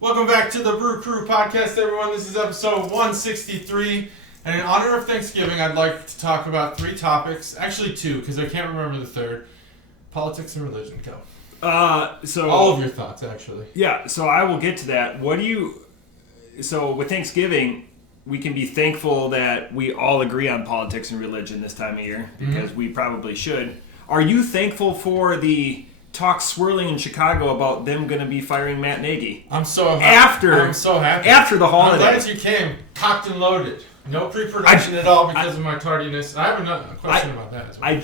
Welcome back to the Brew Crew podcast, everyone. This is episode 163. And in honor of Thanksgiving, I'd like to talk about 3 topics. Actually 2, because I can't remember the third. Politics and religion. Go. So all of your thoughts, actually. Yeah, so I will get to that. So with Thanksgiving, we can be thankful that we all agree on politics and religion this time of year, because we probably should. Are you thankful for the talk swirling in Chicago about them going to be firing Matt Nagy? I'm so happy. After the holiday. I'm glad you came, cocked and loaded. No pre-production at all because of my tardiness. I have a question about that as well. I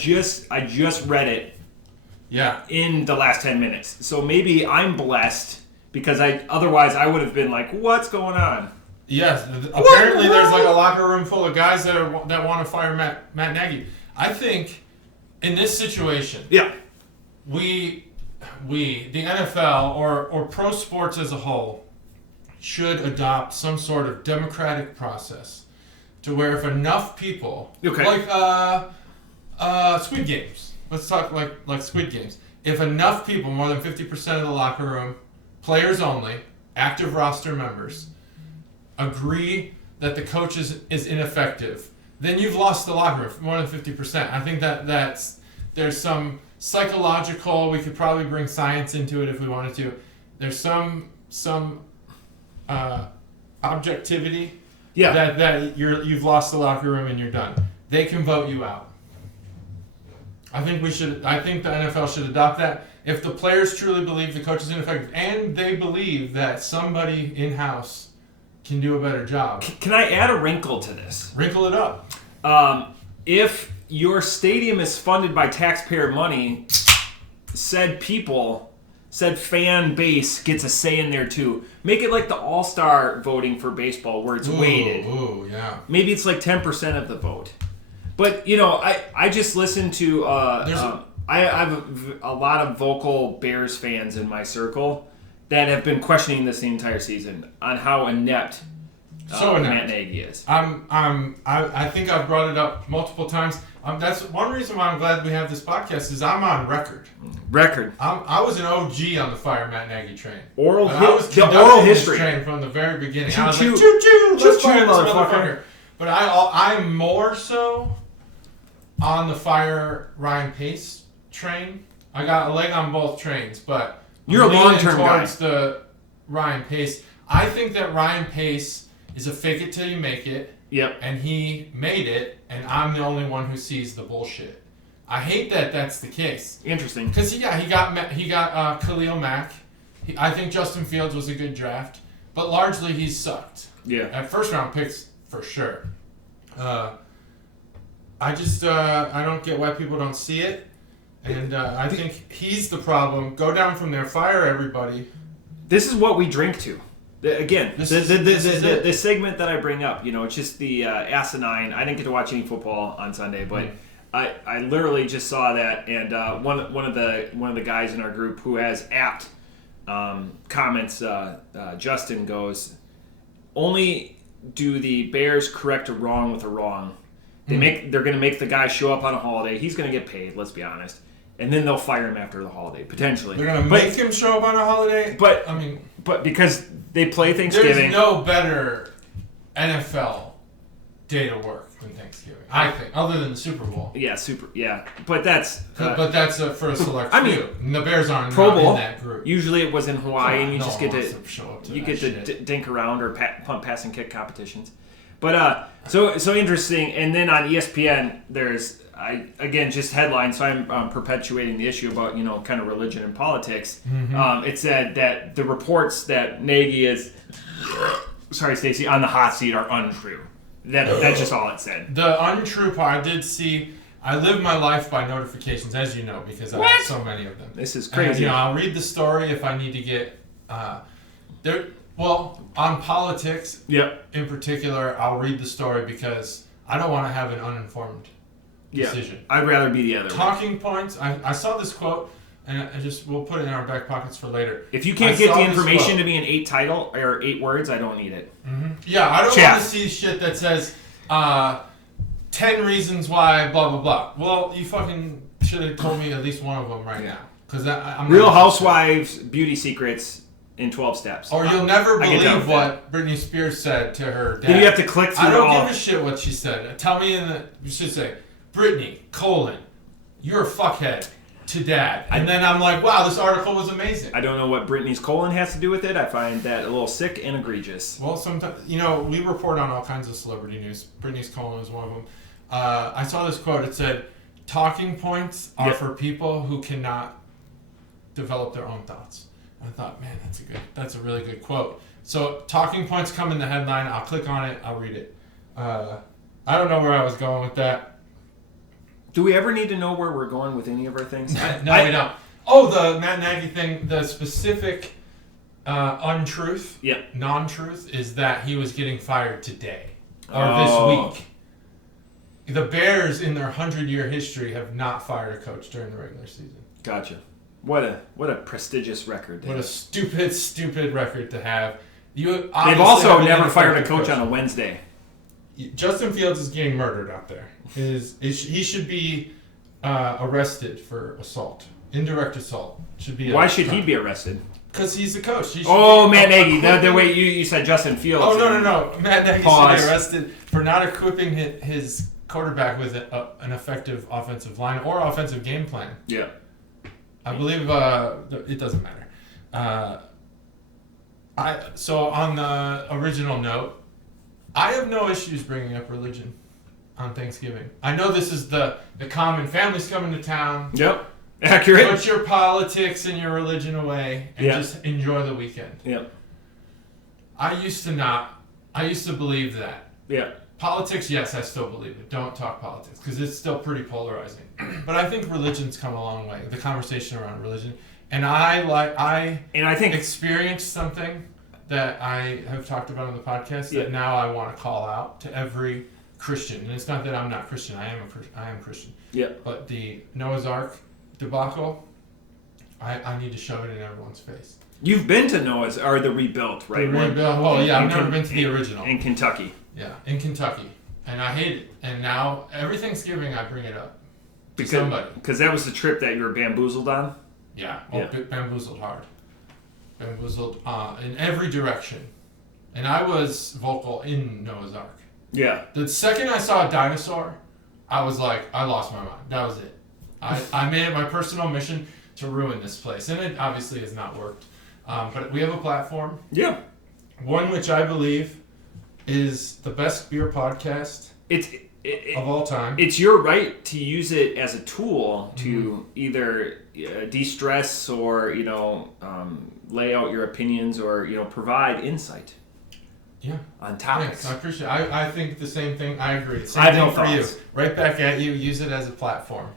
just read it. Yeah. In the last 10 minutes. So maybe I'm blessed because otherwise I would have been like, what's going on? Yes. Apparently there's like a locker room full of guys that want to fire Matt Nagy. I think in this situation, we the NFL or pro sports as a whole should adopt some sort of democratic process to where if enough people like Squid Games. Let's talk like Squid Games. If enough people, more than 50% of the locker room, players only, active roster members, agree that the coach is ineffective, then you've lost the locker room, more than 50%. I think there's some psychological, we could probably bring science into it if we wanted to. There's some objectivity that you've lost the locker room and you're done. They can vote you out. I think the NFL should adopt that. If the players truly believe the coach is ineffective and they believe that somebody in-house can do a better job. Can I add a wrinkle to this? Wrinkle it up. If your stadium is funded by taxpayer money, said fan base gets a say in there too. Make it like the all-star voting for baseball where it's weighted. Ooh, yeah. Maybe it's like 10% of the vote. But, you know, I just listened to... I have a lot of vocal Bears fans in my circle that have been questioning this the entire season on how inept Matt Nagy is. I think I've brought it up multiple times. That's one reason why I'm glad we have this podcast is I'm on record. I was an OG on the fire Matt Nagy train. Oral history train from the very beginning. I was choo, like, choo, let's fire this motherfucker. motherfucker. But I'm more so on the fire Ryan Pace train. I got a leg on both trains, but you're a long-term guy. Towards the Ryan Pace. I think that Ryan Pace is a fake it till you make it. Yep. And he made it, and I'm the only one who sees the bullshit. I hate that that's the case. Interesting. Because he got Khalil Mack. I think Justin Fields was a good draft, but largely he's sucked. Yeah. At first round picks for sure. I don't get why people don't see it, and I think he's the problem. Go down from there, fire everybody. This is what we drink to. The segment that I bring up, you know, it's just the asinine. I didn't get to watch any football on Sunday, but I literally just saw that, and one of the guys in our group who has apt comments, Justin goes, only do the Bears correct a wrong with a wrong. They're going to make the guy show up on a holiday. He's going to get paid. Let's be honest. And then they'll fire him after the holiday, potentially. They're going to make him show up on a holiday? But because they play Thanksgiving. There's no better NFL day to work than Thanksgiving, I think, other than the Super Bowl. Yeah. But that's... but that's for a select few. And the Bears aren't Pro Bowl, in that group. Usually it was in Hawaii, and you just get to dink around or pump, pass, and kick competitions. But so interesting. And then on ESPN, there's... just headlines, so I'm perpetuating the issue about, you know, kind of religion and politics. It said that the reports that Nagy is, sorry, Stacey, on the hot seat are untrue. That's just all it said. The untrue part, I did see, I live my life by notifications, as you know, because I have so many of them. This is crazy. And, you know, I'll read the story if I need to get, on politics, in particular, I'll read the story because I don't want to have an uninformed decision. I'd rather be the other Talking points. I saw this quote, and we'll put it in our back pockets for later. If you can't get the information to be in 8 title or 8 words, I don't need it. Yeah, I don't want to see shit that says 10 reasons why blah blah blah. Well, you fucking should have told me at least one of them right now, because I'm Real Housewives, beauty secrets. in 12 steps. Or you'll never believe what Britney Spears said to her dad. Do you have to click through I don't give a shit what she said. Tell me you should say, Britney, you're a fuckhead to dad. And then I'm like, wow, this article was amazing. I don't know what Britney's colon has to do with it. I find that a little sick and egregious. Well, sometimes, we report on all kinds of celebrity news. Britney's colon is one of them. I saw this quote. It said, talking points are for people who cannot develop their own thoughts. I thought, man, that's a really good quote. So talking points come in the headline. I'll click on it. I'll read it. I don't know where I was going with that. Do we ever need to know where we're going with any of our things? No, we don't. Oh, the Matt Nagy thing, the specific untruth, non-truth, is that he was getting fired today or this week. The Bears, in their 100-year history, have not fired a coach during the regular season. Gotcha. What a prestigious record. What a stupid record to have. They've also never fired a coach on a Wednesday. Justin Fields is getting murdered out there. He should be arrested for assault. Indirect assault. Why should he be arrested? Because he's the coach. Matt Nagy. The way you said Justin Fields. Oh, no. Matt Nagy should be arrested for not equipping his quarterback with an effective offensive line or offensive game plan. Yeah. I believe it doesn't matter. So on the original note, I have no issues bringing up religion on Thanksgiving. I know this is the common families coming to town. Yep. Accurate. Put your politics and your religion away and just enjoy the weekend. Yep. I used to believe that. Yeah. Politics, yes, I still believe it. Don't talk politics because it's still pretty polarizing. But I think religion's come a long way. The conversation around religion, and I think experienced something that I have talked about on the podcast that now I want to call out to every Christian. And it's not that I'm not Christian. I am Christian. Yeah. But the Noah's Ark debacle, I need to shove it in everyone's face. You've been to Noah's or the rebuilt, right? The rebuilt. Well, yeah, I've never been to the original. In Kentucky. Yeah, in Kentucky. And I hate it. And now, every Thanksgiving, I bring it up to somebody. Because that was the trip that you were bamboozled on? Yeah. Bamboozled hard. Bamboozled in every direction. And I was vocal in Noah's Ark. Yeah. The second I saw a dinosaur, I was like, I lost my mind. That was it. I made it my personal mission to ruin this place. And it obviously has not worked. But we have a platform. Yeah. One which I believe is the best beer podcast of all time. It's your right to use it as a tool to either de-stress or lay out your opinions or provide insight. Yeah. On topics. Thanks. I appreciate it. I think the same thing. I agree. I have thing no for thoughts. you. Right back at you. Use it as a platform.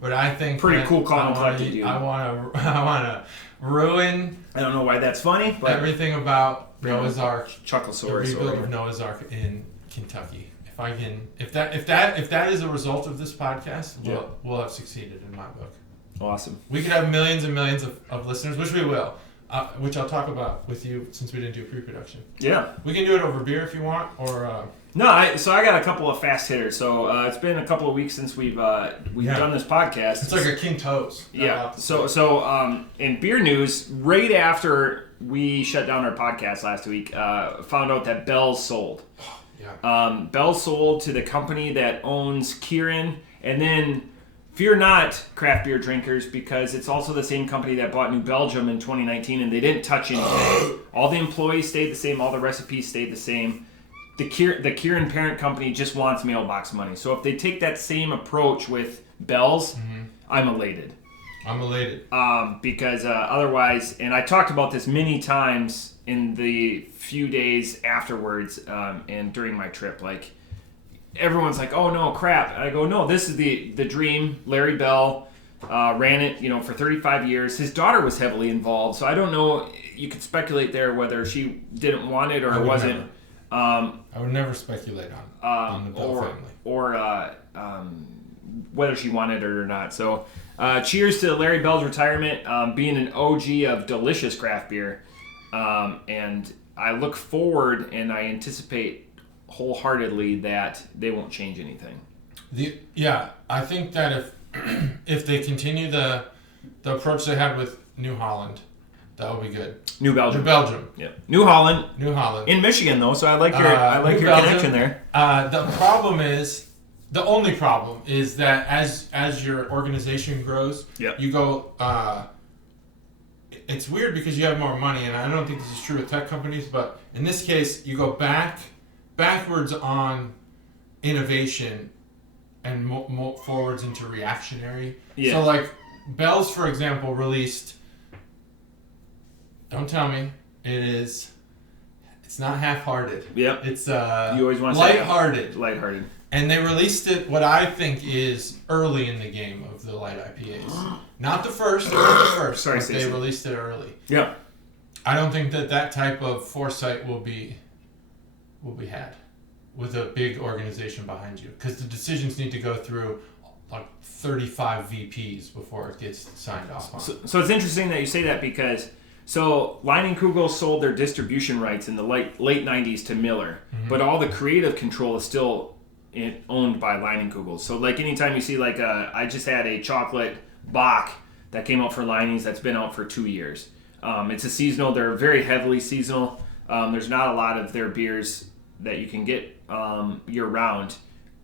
But I think pretty cool call to do. I want to ruin. I don't know why that's funny, but everything about Noah's Ark, Chucklesaurus, the rebuild of Noah's Ark in Kentucky. If that is a result of this podcast, we'll have succeeded in my book. Awesome. We could have millions and millions of listeners, which we will, which I'll talk about with you since we didn't do pre-production. Yeah. We can do it over beer if you want, or. No, so I got a couple of fast hitters. So it's been a couple of weeks since we've done this podcast. It's like a King Toes. Yeah. So in beer news, right after we shut down our podcast last week, found out that Bell's sold. Yeah. Bell's sold to the company that owns Kieran, and then fear not, craft beer drinkers, because it's also the same company that bought New Belgium in 2019, and they didn't touch anything. All the employees stayed the same. All the recipes stayed the same. The Kieran parent company just wants mailbox money. So if they take that same approach with Bell's, I'm elated. Because otherwise, and I talked about this many times in the few days afterwards and during my trip, like everyone's like, oh no, crap. And I go, no, this is the dream. Larry Bell ran it, for 35 years. His daughter was heavily involved. So I don't know. You could speculate there whether she didn't want it or wasn't. I would never speculate on the Bell family. Or whether she wanted it or not. So cheers to Larry Bell's retirement, being an OG of delicious craft beer. And I look forward and I anticipate wholeheartedly that they won't change anything. I think that if they continue the approach they had with New Holland, That would be good. New Belgium. New Belgium. Yeah. New Holland. New Holland. In Michigan, though, so I like your connection there. The only problem is that as your organization grows, you go. It's weird because you have more money, and I don't think this is true with tech companies, but in this case, you go backwards on innovation and forwards into reactionary. Yeah. So, like, Bell's, for example, released. Don't tell me it's not half-hearted. Yep. It's you always want to lighthearted. Lighthearted. And they released it, what I think is early in the game of the light IPAs. Not the first, Sorry, but they released it early. Yeah. I don't think that type of foresight will be had with a big organization behind you, because the decisions need to go through like 35 VPs before it gets signed off on. So it's interesting that you say that, because Leinenkugel sold their distribution rights in the late 90s to Miller, but all the creative control is still owned by Leinenkugel. So like anytime you see like I just had a chocolate Bach that came out for Leine's that's been out for 2 years. It's a seasonal. They're very heavily seasonal. There's not a lot of their beers that you can get year round.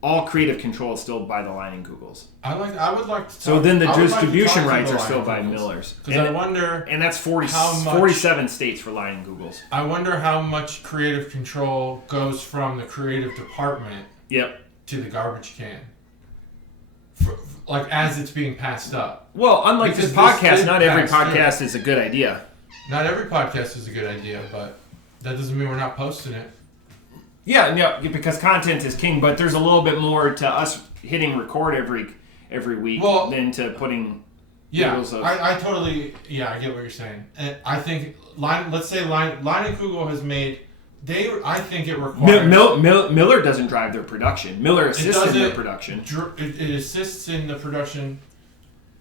All creative control is still by the Leinenkugels. I would like to. So then the distribution rights are still by Miller's. Because I wonder, and that's 47 states for Leinenkugels. I wonder how much creative control goes from the creative department. Yep. To the garbage can. Like as it's being passed up. Well, unlike this podcast, not every podcast is a good idea. Not every podcast is a good idea, but that doesn't mean we're not posting it. Yeah, because content is king, but there's a little bit more to us hitting record every week than to putting. Yeah, I totally. Yeah, I get what you're saying. And I think let's say Leinenkugel has made. I think it requires. Miller doesn't drive their production. Miller assists in their production. It assists in the production,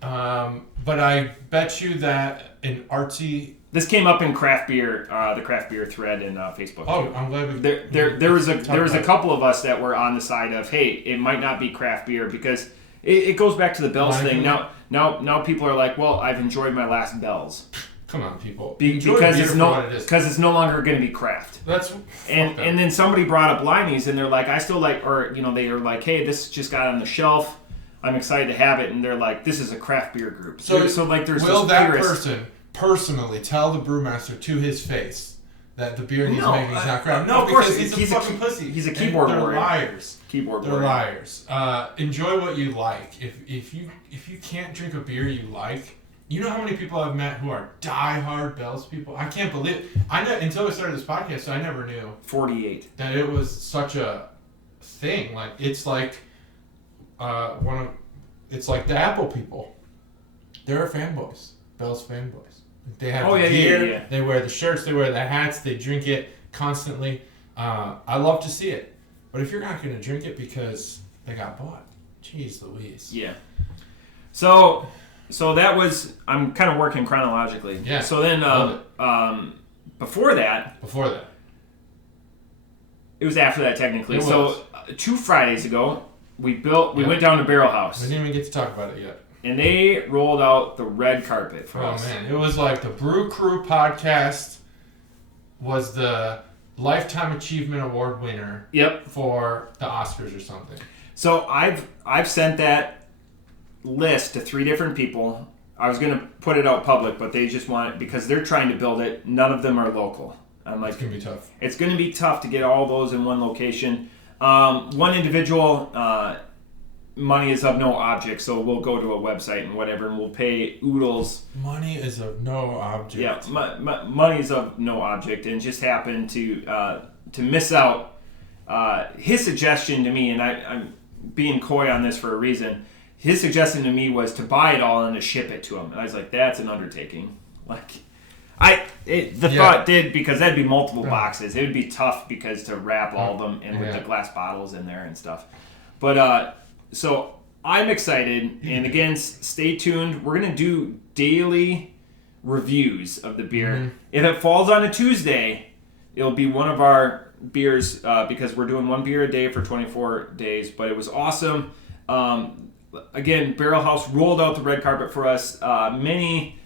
but I bet you that an artsy. This came up in craft beer, the craft beer thread in Facebook. Oh, too. I'm glad there was a couple of us that were on the side of, hey, it might not be craft beer, because it goes back to the Bell's thing. Now people are like, well, I've enjoyed my last Bell's. Come on, people. Because it's no longer going to be craft. And then somebody brought up Leine's, and they're like, I still like, or they are like, hey, this just got on the shelf. I'm excited to have it, and they're like, this is a craft beer group. So like, there's will that person personally tell the brewmaster to his face that the beer he's making is not craft? No, because he's a fucking pussy. He's a keyboard warrior. They're liars. They're liars. Enjoy what you like. If you can't drink a beer you like. You know how many people I've met who are die-hard Bell's people? I can't believe it. I know, until I started this podcast, I never knew 48 that it was such a thing. Like it's like it's like the Apple people. They're fanboys, Bell's fanboys. They have the gear. Yeah. They wear the shirts. They wear the hats. They drink it constantly. I love to see it. But if you're not going to drink it because they got bought, jeez Louise. Yeah. So that was, I'm kind of working chronologically. Yeah. So then, before that. It was after that, technically. So 2 Fridays ago, we went down to Barrel House. We didn't even get to talk about it yet. And they rolled out the red carpet for us. Oh man, it was like the Brew Crew podcast was the Lifetime Achievement Award winner. Yep. For the Oscars or something. So I've sent that list to 3 different people. I was going to put it out public, but they just want it because they're trying to build it. None of them are local. I'm like, it's going to be tough. It's going to be tough to get all those in one location. One individual, money is of no object, so we'll go to a website and whatever, and we'll pay oodles. Money is of no object. Yeah, money is of no object, and just happened to miss out. His suggestion to me, and I'm being coy on this for a reason. His suggestion to me was to buy it all and to ship it to him. And I was like, that's an undertaking. Thought did, because that'd be multiple boxes. It would be tough because to wrap all of them and with the glass bottles in there and stuff. But so I'm excited. And again, stay tuned. We're going to do daily reviews of the beer. Mm-hmm. If it falls on a Tuesday, it'll be one of our beers because we're doing 1 beer a day for 24 days. But it was awesome. Again, Barrel House rolled out the red carpet for us. Many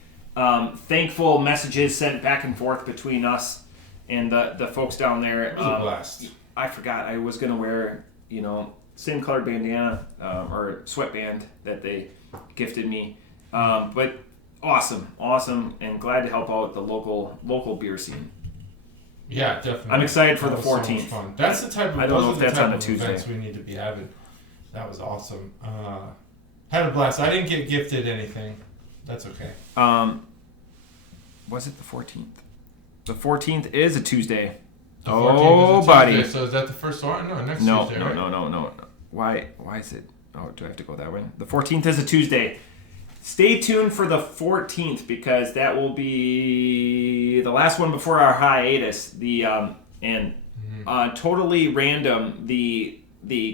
thankful messages sent back and forth between us and the folks down there. It was a blast. I forgot I was going to wear, same colored bandana or sweatband that they gifted me. But awesome, and glad to help out the local beer scene. Yeah, definitely. I'm excited for the 14th. So much fun. That's the type of. I don't know if that's on a Tuesday. Events we need to be having. That was awesome. Had a blast. I didn't get gifted anything. That's okay. Was it the 14th? The 14th is a Tuesday. The 14th is a buddy. Tuesday, so is that the first one? No, next Tuesday, right? No. Why is it? Oh, do I have to go that way? The 14th is a Tuesday. Stay tuned for the 14th because that will be the last one before our hiatus. Totally random, the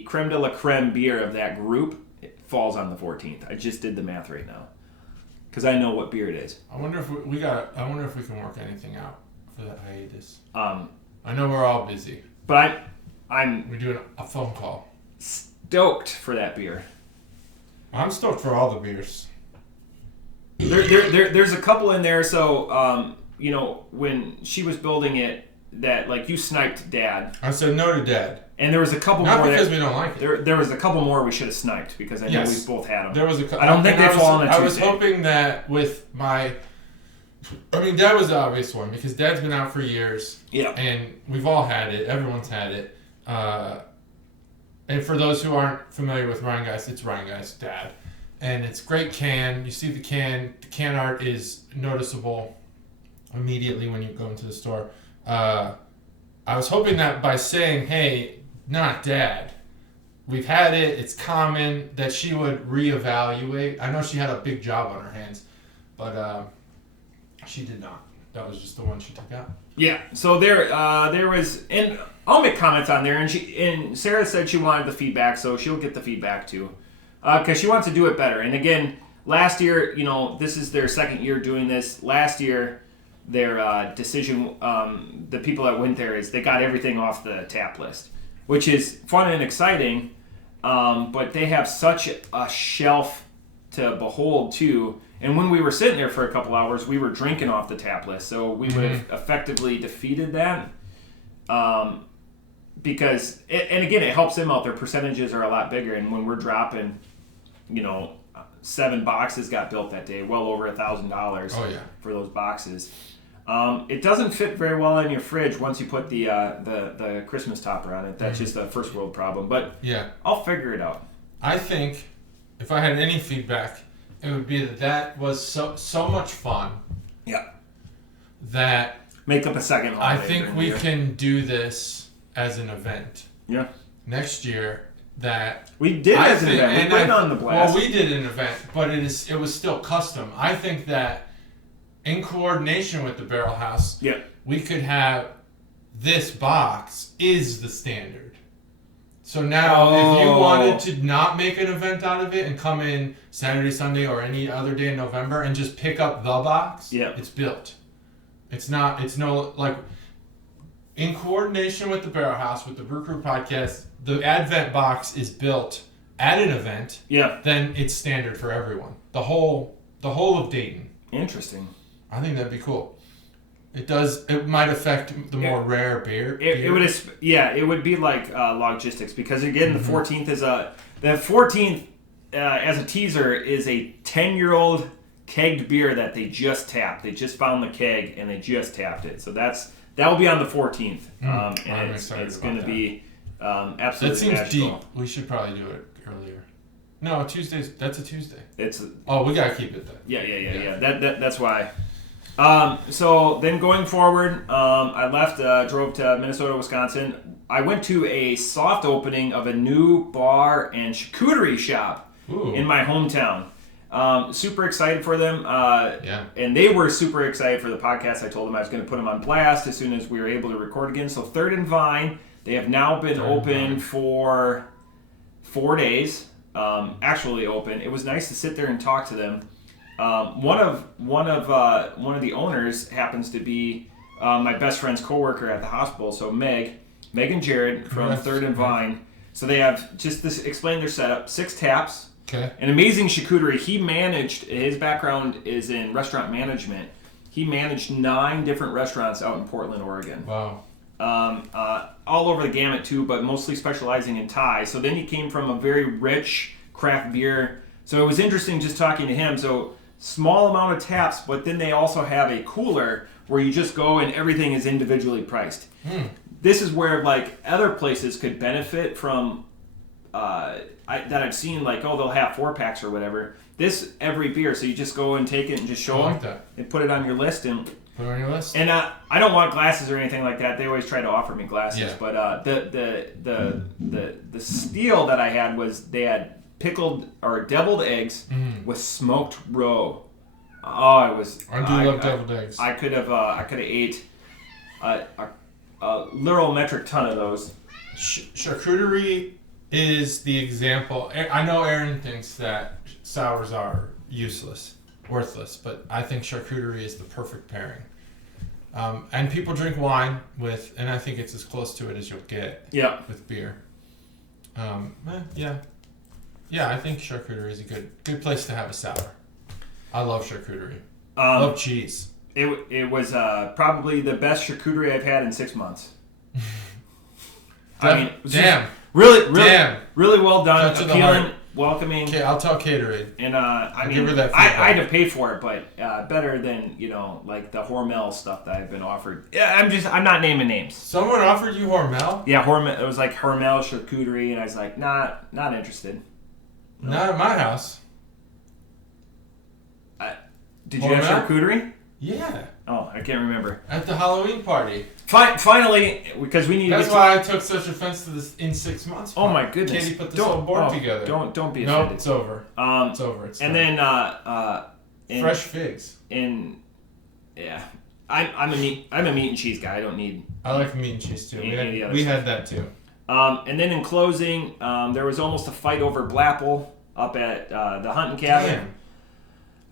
creme de la creme beer of that group falls on the 14th. I just did the math right now because I know what beer it is. I wonder if we can work anything out for that hiatus. I know we're all busy, but we're doing a phone call. Stoked for that beer. I'm stoked for all the beers. There's a couple in there. So when she was building it, that like you sniped Dad. I said no to Dad. And there was a couple more. Not because we don't like it. There was a couple more we should have sniped because I know we both had them. There was a. I don't think they fall on a Tuesday. I was hoping that with my. I mean, Dad was the obvious one because Dad's been out for years. Yeah. And we've all had it. Everyone's had it. And for those who aren't familiar with Ryan Geist, it's Ryan Geist Dad. And it's great can. You see the can. The can art is noticeable immediately when you go into the store. I was hoping that by saying, hey, not Dad, we've had it, it's common, that she would reevaluate. I know she had a big job on her hands, but she did not. That was just the one she took out. Yeah, so there was, and I'll make comments on there, and Sarah said she wanted the feedback, so she'll get the feedback too, because she wants to do it better. And again, last year, this is their second year doing this. Last year, their decision, the people that went there, is they got everything off the tap list, which is fun and exciting, but they have such a shelf to behold too. And when we were sitting there for a couple hours, we were drinking off the tap list, so we would have effectively defeated that. Because, and again, it helps them out. Their percentages are a lot bigger, and when we're dropping, 7 boxes got built that day, well over $1,000 for those boxes. It doesn't fit very well in your fridge once you put the Christmas topper on it. That's just a first world problem, but I'll figure it out. I think if I had any feedback, it would be that was so much fun. Yeah. That make up a second holiday. I think we can do this as an event. Yeah. Next year. That we did as an event. We went on the blast. Well, we did an event, but it was still custom. I think that in coordination with the Barrel House, we could have this box is the standard. So now, if you wanted to not make an event out of it and come in Saturday, Sunday, or any other day in November and just pick up the box, it's built. It's in coordination with the Barrel House, with the Brew Crew podcast, the Advent box is built at an event. Yeah. Then it's standard for everyone. The whole of Dayton. Interesting. I think that'd be cool. It does. It might affect the more rare beer. It would. It would be like logistics because again, the 14th is the 14th as a teaser is a 10-year-old kegged beer that they just tapped. They just found the keg and they just tapped it. So that will be on the 14th. And it's going to be absolutely. That seems magical. deep. We should probably do it earlier. No, Tuesdays. That's a Tuesday. We gotta keep it then. Yeah. That's why. So then going forward, I left, drove to Minnesota, Wisconsin. I went to a soft opening of a new bar and charcuterie shop in my hometown. Super excited for them. And they were super excited for the podcast. I told them I was going to put them on blast as soon as we were able to record again. So Third and Vine, they have now been open for 4 days. Actually open. It was nice to sit there and talk to them. One of the owners happens to be my best friend's coworker at the hospital. So Meg and Jared from Third and Vine. So they have just this. Explain their setup: 6 taps, Okay. An amazing charcuterie. His background is in restaurant management. He managed 9 different restaurants out in Portland, Oregon. Wow. All over the gamut too, but mostly specializing in Thai. So then he came from a very rich craft beer. So it was interesting just talking to him. So small amount of taps, but then they also have a cooler where you just go and everything is individually priced. This is where like other places could benefit from that I've seen, like, they'll have 4-packs or whatever. This every beer, so you just go and take it and just show them that. and put it on your list and put it on your list. And I don't want glasses or anything like that. They always try to offer me glasses, but the steal that I had was they had pickled or deviled eggs with smoked roe. Oh, it was. I love deviled eggs. I could have ate a literal metric ton of those. Charcuterie is the example. I know Aaron thinks that sours are useless, worthless, but I think charcuterie is the perfect pairing. And people drink wine with, and I think it's as close to it as you'll get with beer. Yeah, I think charcuterie is a good place to have a sour. I love charcuterie. Love cheese. It was probably the best charcuterie I've had in 6 months. Really well done, appealing, welcoming. Okay, I'll tell Caterade. And I give her that feedback. I had to pay for it, but better than like the Hormel stuff that I've been offered. Yeah, I'm not naming names. Someone offered you Hormel? Yeah, Hormel. It was like Hormel charcuterie, and I was like, not interested. No. Not at my house. Did you have charcuterie? Yeah. Oh, I can't remember. At the Halloween party. Finally, because we need. That's why I took such offense to this in 6 months. Oh my goodness! Katie put this whole board together. Don't be offended. No, it's over. It's over. It's and done. Then fresh figs. I'm a meat and cheese guy. I don't need. I like meat and cheese too. We had that too. And then in closing, there was almost a fight over Blapple up at the hunting cabin. Damn.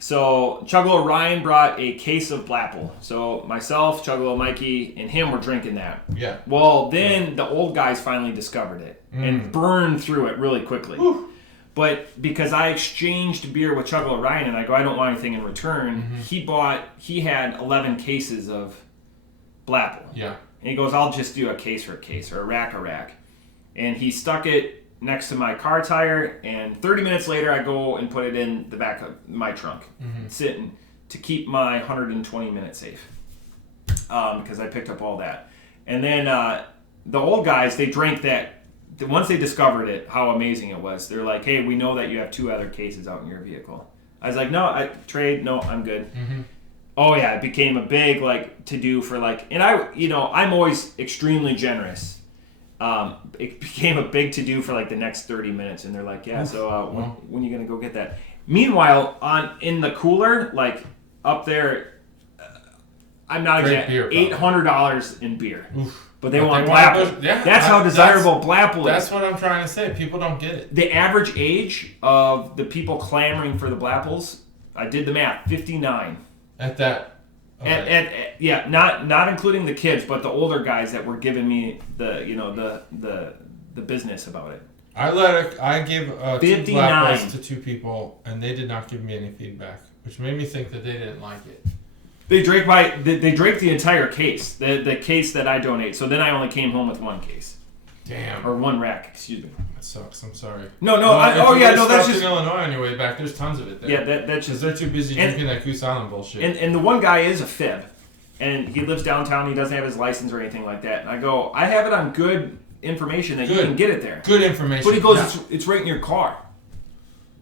So Chuggalo Ryan brought a case of Blapple. So myself, Chuggalo Mikey, and him were drinking that. Yeah. Well, then the old guys finally discovered it and burned through it really quickly. Whew. But because I exchanged beer with Chuggalo Ryan and I go, I don't want anything in return, he had 11 cases of Blapple. Yeah. And he goes, I'll just do a case for a case or a rack. And he stuck it next to my car tire, and 30 minutes later I go and put it in the back of my trunk, sitting to keep my 120 minutes safe, because I picked up all that. And then the old guys, they drank that. Once they discovered it, how amazing it was, they're like, hey, we know that you have 2 other cases out in your vehicle. I was like, no, I'm good. Oh yeah, it became a big to-do for and I'm always extremely generous. It became a big to-do for the next 30 minutes, and they're like, yeah, so when are you going to go get that? Meanwhile, in the cooler, up there, I'm not exaggerating, $800 in beer. Oof. But they want Blapple. That's how desirable Blapple is. That's what I'm trying to say. People don't get it. The average age of the people clamoring for the Blapples, I did the math, 59. At that. Okay. Not including the kids, but the older guys that were giving me the business about it. I gave 2 Blapples to 2 people, and they did not give me any feedback, which made me think that they didn't like it. They drank the entire case, the case that I donate. So then I only came home with 1 case. Damn. Or 1 rack, excuse me. That sucks. I'm sorry. That's just in Illinois on your way back. There's tons of it there. Yeah, that's just because they're too busy drinking that Goose Island bullshit. And the one guy is a fib, and he lives downtown. He doesn't have his license or anything like that. And I go, I have it on good information that you can get it there. Good information. But he goes, it's right in your car.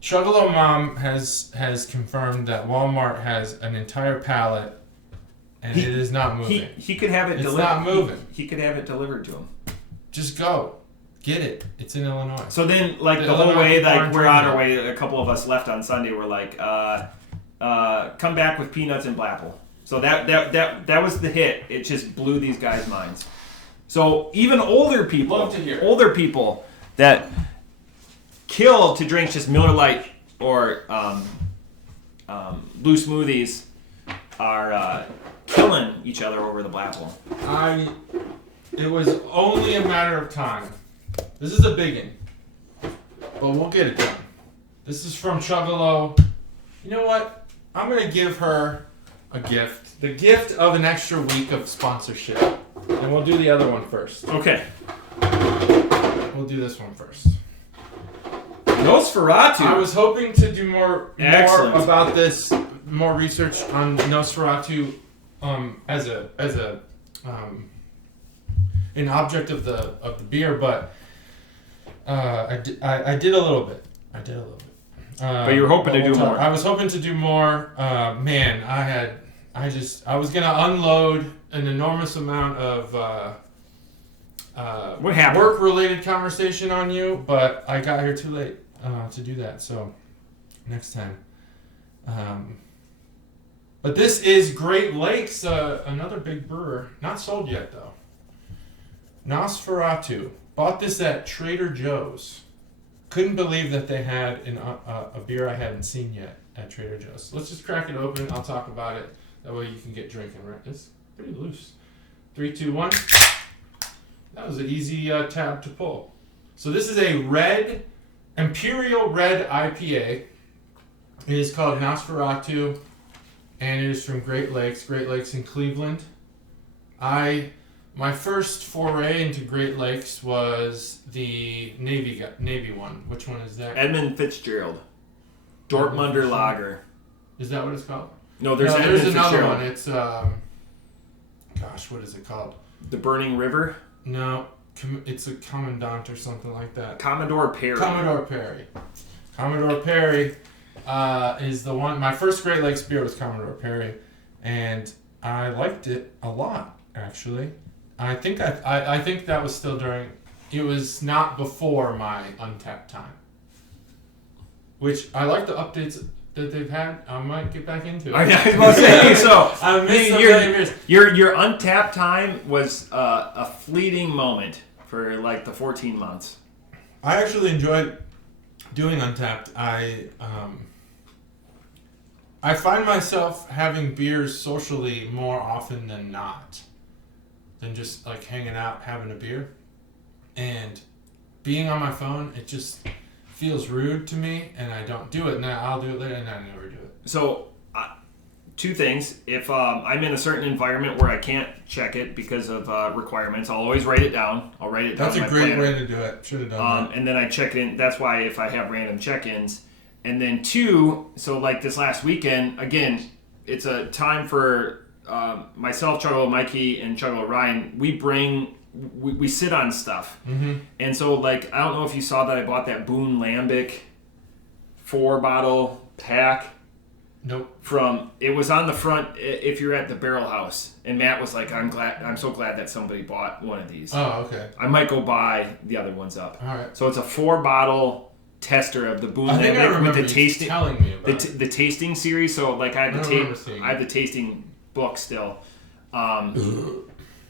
Chuggalo Mom has confirmed that Walmart has an entire pallet, and it is not moving. He could have it delivered. It's not moving. He could have it delivered to him. Just go. Get it. It's in Illinois. So then, the whole way, we're on our way, a couple of us left on Sunday were like, come back with peanuts and Blapple. So that was the hit. It just blew these guys' minds. So even older people that kill to drink just Miller Lite or blue smoothies are killing each other over the Blapple. It was only a matter of time. This is a biggin, but we'll get it done. This is from Chuggalo. You know what? I'm going to give her a gift. The gift of an extra week of sponsorship. And we'll do the other one first. Okay. We'll do this one first. Nosferatu. I was hoping to do more Excellent. about this, more research on Nosferatu as an object of the beer, but I did a little bit. But you were hoping to do more. I was hoping to do more. Man, I was gonna unload an enormous amount of what happened? Work-related conversation on you, but I got here too late to do that. So next time. But this is Great Lakes, another big brewer. Not sold yet though. Nosferatu. Bought this at Trader Joe's. Couldn't believe that they had a beer I hadn't seen yet at Trader Joe's. Let's just crack it open. I'll talk about it. That way you can get drinking, right? It's pretty loose. 3, 2, 1. That was an easy tab to pull. So this is a Imperial Red Ipa. It is called Nosferatu, and it is from Great Lakes in Cleveland. My first foray into Great Lakes was the Navy one. Which one is that? Edmund Fitzgerald. Dortmunder Lager. Is that what it's called? No, there's another one. It's what is it called? The Burning River. No, it's a Commandant or something like that. Commodore Perry. Commodore Perry is the one. My first Great Lakes beer was Commodore Perry, and I liked it a lot, actually. I think that was still during. It was not before my Untapped time, which I like the updates that they've had. I might get back into it. I was about to say, so I missed your Untapped time was a fleeting moment for like the 14 months. I actually enjoyed doing Untapped. I find myself having beers socially more often than not, than just like hanging out having a beer, and being on my phone. It just feels rude to me, and I don't do it. And I'll do it later, and I never do it. So, two things. If I'm in a certain environment where I can't check it because of requirements, I'll always write it down. I'll write it down. That's a great way to do it. Should have done that. And then I check in. That's why if I have random check-ins. And then two, so like this last weekend, again, it's a time for myself, Chuggalo Mikey, and Chuggalo Ryan. We sit on stuff. Mm-hmm. And so, like, I don't know if you saw that I bought that Boone Lambic 4-bottle pack. Nope. It was on the front if you're at the Barrel House. And Matt was like, I'm so glad that somebody bought one of these. Oh, okay. I might go buy the other ones up. All right. So it's a 4-bottle tester of the Boone I think I Lambic remember with the tasting, telling me about the tasting series. So like I have the tasting book still.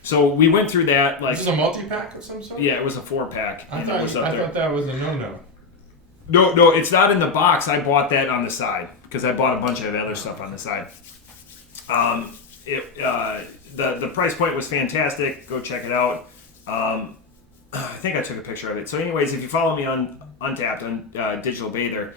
So we went through that. Like, this is a multi-pack of some sort? Yeah, it was a 4-pack. I thought that was a no-no. No, it's not in the box. I bought that on the side because I bought a bunch of other stuff on the side. The price point was fantastic. Go check it out. I think I took a picture of it. So anyways, if you follow me on Untapped, on Digital Bather,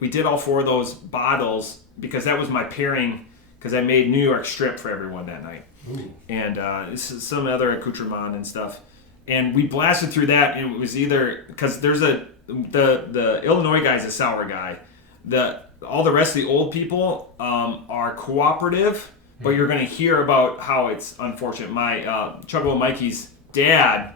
we did all 4 of those bottles because that was my pairing because I made New York strip for everyone that night. Ooh. And this is some other accoutrement and stuff. And we blasted through that, and it was either because there's the Illinois guy's a sour guy. All the rest of the old people are cooperative, but you're going to hear about how it's unfortunate. My Chuggalo Mikey's dad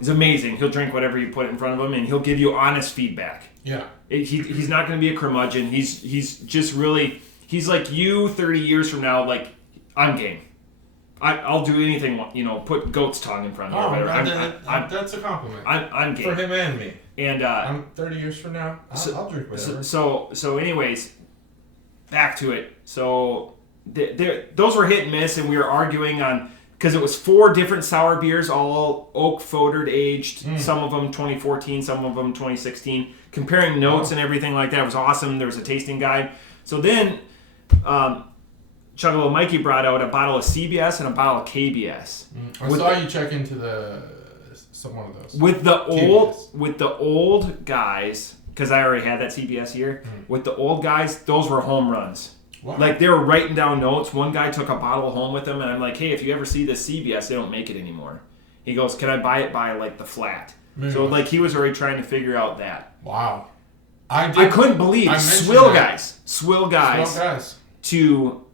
is amazing. He'll drink whatever you put in front of him, and he'll give you honest feedback. Yeah. He's not going to be a curmudgeon. He's just really, he's like you 30 years from now. Like, I'm game. I'll do anything, put goat's tongue in front of me. That's a compliment. I'm game. For him and me. And I'm 30 years from now, I'll drink whatever. So anyways, back to it. So those were hit and miss, and we were arguing on, because it was 4 different sour beers, all oak fodered aged, some of them 2014, some of them 2016, comparing notes and everything like that. It was awesome. There was a tasting guide. So then Chuggalo Mikey brought out a bottle of CBS and a bottle of KBS. I saw you check into one of those. With the old guys because I already had that CBS year. With the old guys, those were home runs. Wow. Like, they were writing down notes. One guy took a bottle home with him, and I'm like, hey, if you ever see this CBS, they don't make it anymore. He goes, can I buy it by, like, the flat? So, like, he was already trying to figure out that. Wow. I couldn't believe swill guys to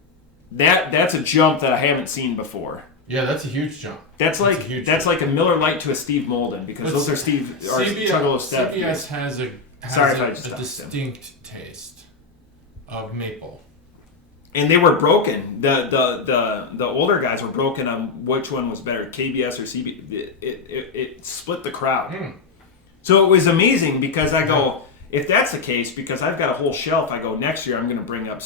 that's a jump that I haven't seen before. Yeah, that's a huge jump. That's like a Miller Lite to a Steve Molden, because those are CBS has a distinct taste of maple. And they were broken. The older guys were broken on which one was better, KBS or CBS. It split the crowd. So it was amazing, because I go, if that's the case, because I've got a whole shelf, I go, next year I'm going to bring up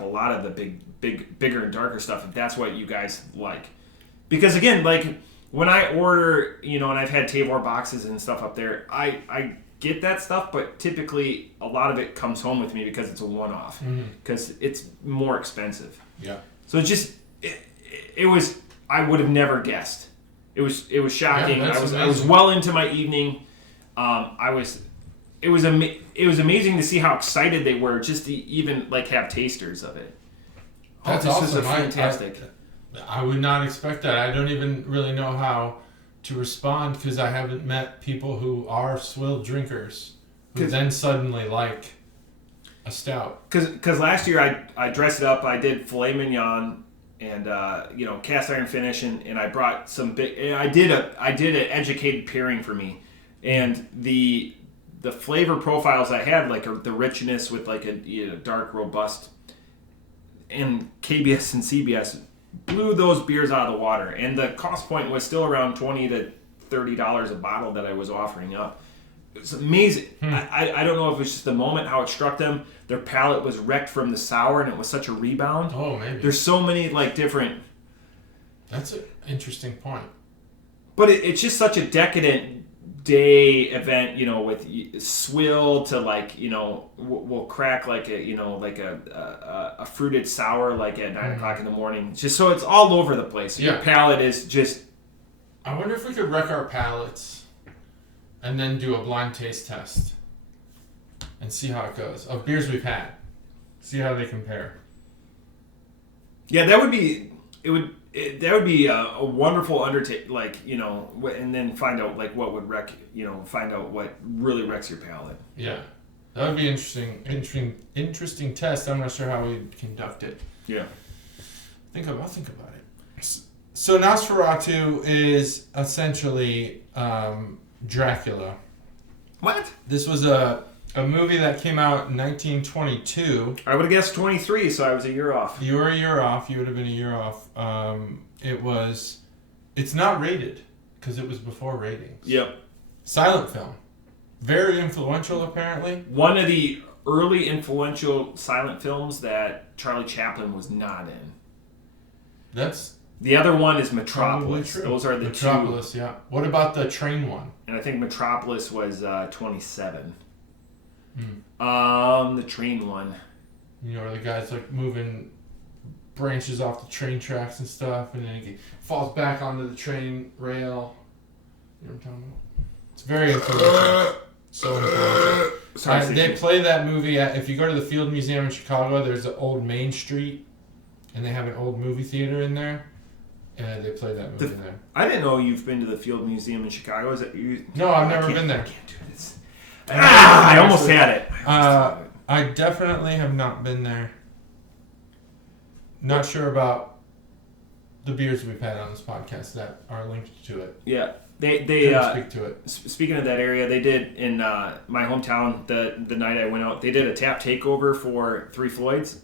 a lot of the bigger and darker stuff, if that's what you guys like. Because again, like, when I order, and I've had Tavor boxes and stuff up there, I get that stuff, but typically a lot of it comes home with me because it's a one-off, because it's more expensive. Yeah. So it was, I would have never guessed. It was shocking. Yeah, I was well into my evening. It was amazing to see how excited they were just to even like have tasters of it. That's awesome. Fantastic. I would not expect that. I don't even really know how to respond, because I haven't met people who are swill drinkers who then suddenly like a stout. Because last year I dressed it up. I did filet mignon and cast iron finish, and I brought some big. And I did an educated pairing for me, and the flavor profiles I had, like the richness with like a dark, robust, and KBS and CBS blew those beers out of the water. And the cost point was still around $20 to $30 a bottle that I was offering up. It was amazing. I don't know if it was just the moment, how it struck them. Their palate was wrecked from the sour, and it was such a rebound. Oh, maybe. There's so many like different... That's an interesting point. But it's just such a decadent day event, with swill to like, we'll crack like a fruited sour like at 9 o'clock in the morning. Just so it's all over the place. Your palate is just... I wonder if we could wreck our palates and then do a blind taste test and see how it goes of beers we've had. See how they compare. Yeah, that would be... That would be a wonderful undertaking, and then find out like what would wreck, find out what really wrecks your palate. Yeah, that would be interesting test. I'm not sure how we'd conduct it. Yeah, I'll think about it. So Nosferatu is essentially Dracula. What? This was a movie that came out in 1922. I would have guessed 23, so I was a year off. You were a year off. You would have been a year off. It's not rated, because it was before ratings. Yep. Silent film. Very influential, apparently. One of the early influential silent films that Charlie Chaplin was not in. The other one is Metropolis. Those are the Metropolis, two. Yeah. What about the train one? And I think Metropolis was 27. The train one. Where the guy's like moving branches off the train tracks and stuff, and then he falls back onto the train rail. You know what I'm talking about? It's very influential. So influential. They play that movie if you go to the Field Museum in Chicago, there's an old Main Street, and they have an old movie theater in there. And they play that movie there. I didn't know you've been to the Field Museum in Chicago. Is that you? No, I've never been there. I can't do this. I almost had it. I definitely have not been there. Not sure about the beers we've had on this podcast that are linked to it. Yeah, they speak to it. Speaking of that area, they did in my hometown the night I went out. They did a tap takeover for Three Floyds.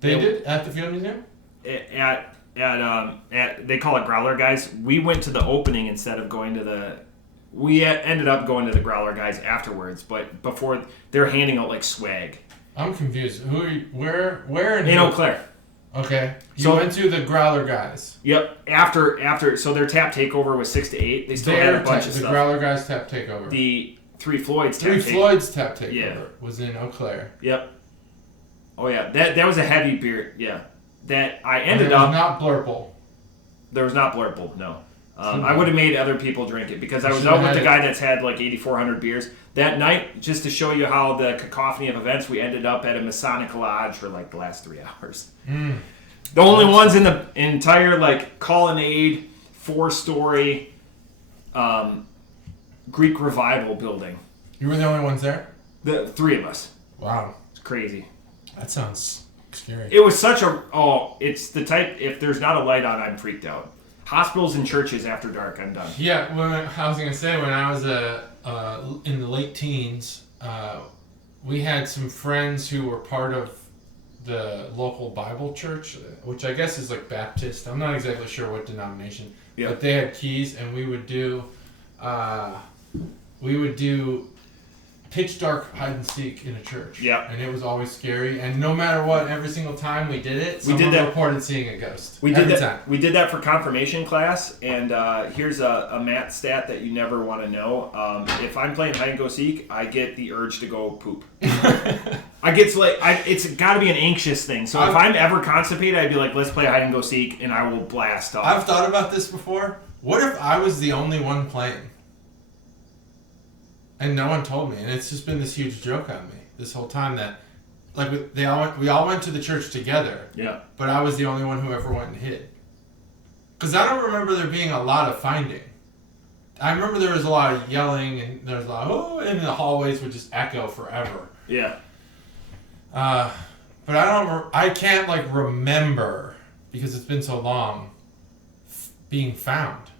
They did at the Field Museum. At they call it Growler Guys. We went to the opening instead of going to the. We ended up going to the Growler Guys afterwards, but before they're handing out like swag. I'm confused. Who are you, where in Eau Claire. Okay. You went to the Growler Guys. Yep. After so their tap takeover was 6 to 8. They still had a bunch of stuff. The Growler Guys tap takeover. The Three Floyds tap takeover was in Eau Claire. Yep. Oh yeah, that was a heavy beer. Yeah. That I ended up not Blurple. There was not Blurple, no. I would have made other people drink it because I was out with the guy that's had like 8,400 beers. That night, just to show you how the cacophony of events, we ended up at a Masonic lodge for like the last 3 hours. The only ones in the entire like colonnade, 4-story Greek revival building. You were the only ones there? The 3 of us. Wow. It's crazy. That sounds scary. It was such a... Oh, it's the type... If there's not a light on, I'm freaked out. Hospitals and churches after dark, I'm done. Yeah, I was going to say, when I was in the late teens, we had some friends who were part of the local Bible church, which I guess is like Baptist. I'm not exactly sure what denomination. Yeah. But they had keys, and we would do pitch dark hide and seek in a church. Yeah. And it was always scary. And no matter what, every single time we did it, someone reported seeing a ghost. We did that for confirmation class. And here's a math stat that you never want to know. If I'm playing hide and go seek, I get the urge to go poop. It's got to be an anxious thing. So if I'm ever constipated, I'd be like, let's play hide and go seek, and I will blast off. I've thought about this before. What if I was the only one playing? And no one told me, and it's just been this huge joke on me this whole time that, like, we all went to the church together. Yeah. But I was the only one who ever went and hid. Because I don't remember there being a lot of finding. I remember there was a lot of yelling, and there was a lot of, and the hallways would just echo forever. Yeah. But I can't like remember, because it's been so long, being found.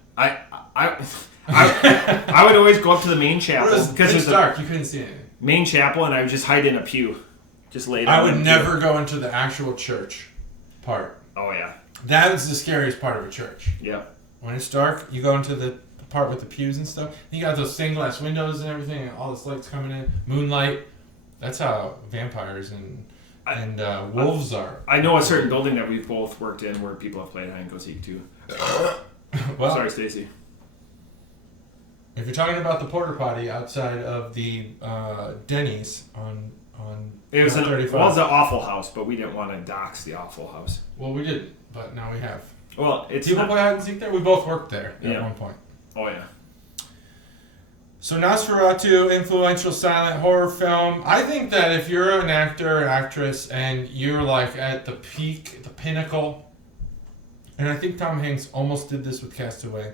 I would always go up to the main chapel because it was dark. You couldn't see anything. Main chapel, and I would just hide in a pew, just lay down. I would never go into the actual church part. Oh yeah, that was the scariest part of a church. Yeah. When it's dark, you go into the part with the pews and stuff. You got those stained glass windows and everything, and all this light's coming in. Moonlight. That's how vampires and wolves are. I know a certain building that we've both worked in where people have played hide and go seek too. Well, sorry, Stacy. If you're talking about the porta potty outside of the Denny's on it was an awful house, but we didn't want to dox the awful house. Well, we didn't, but now we have. Well, it's people play hide and seek there. We both worked there at one point. Oh yeah. So Nosferatu, influential silent horror film. I think that if you're an actor or actress and you're like at the peak, the pinnacle, and I think Tom Hanks almost did this with Castaway.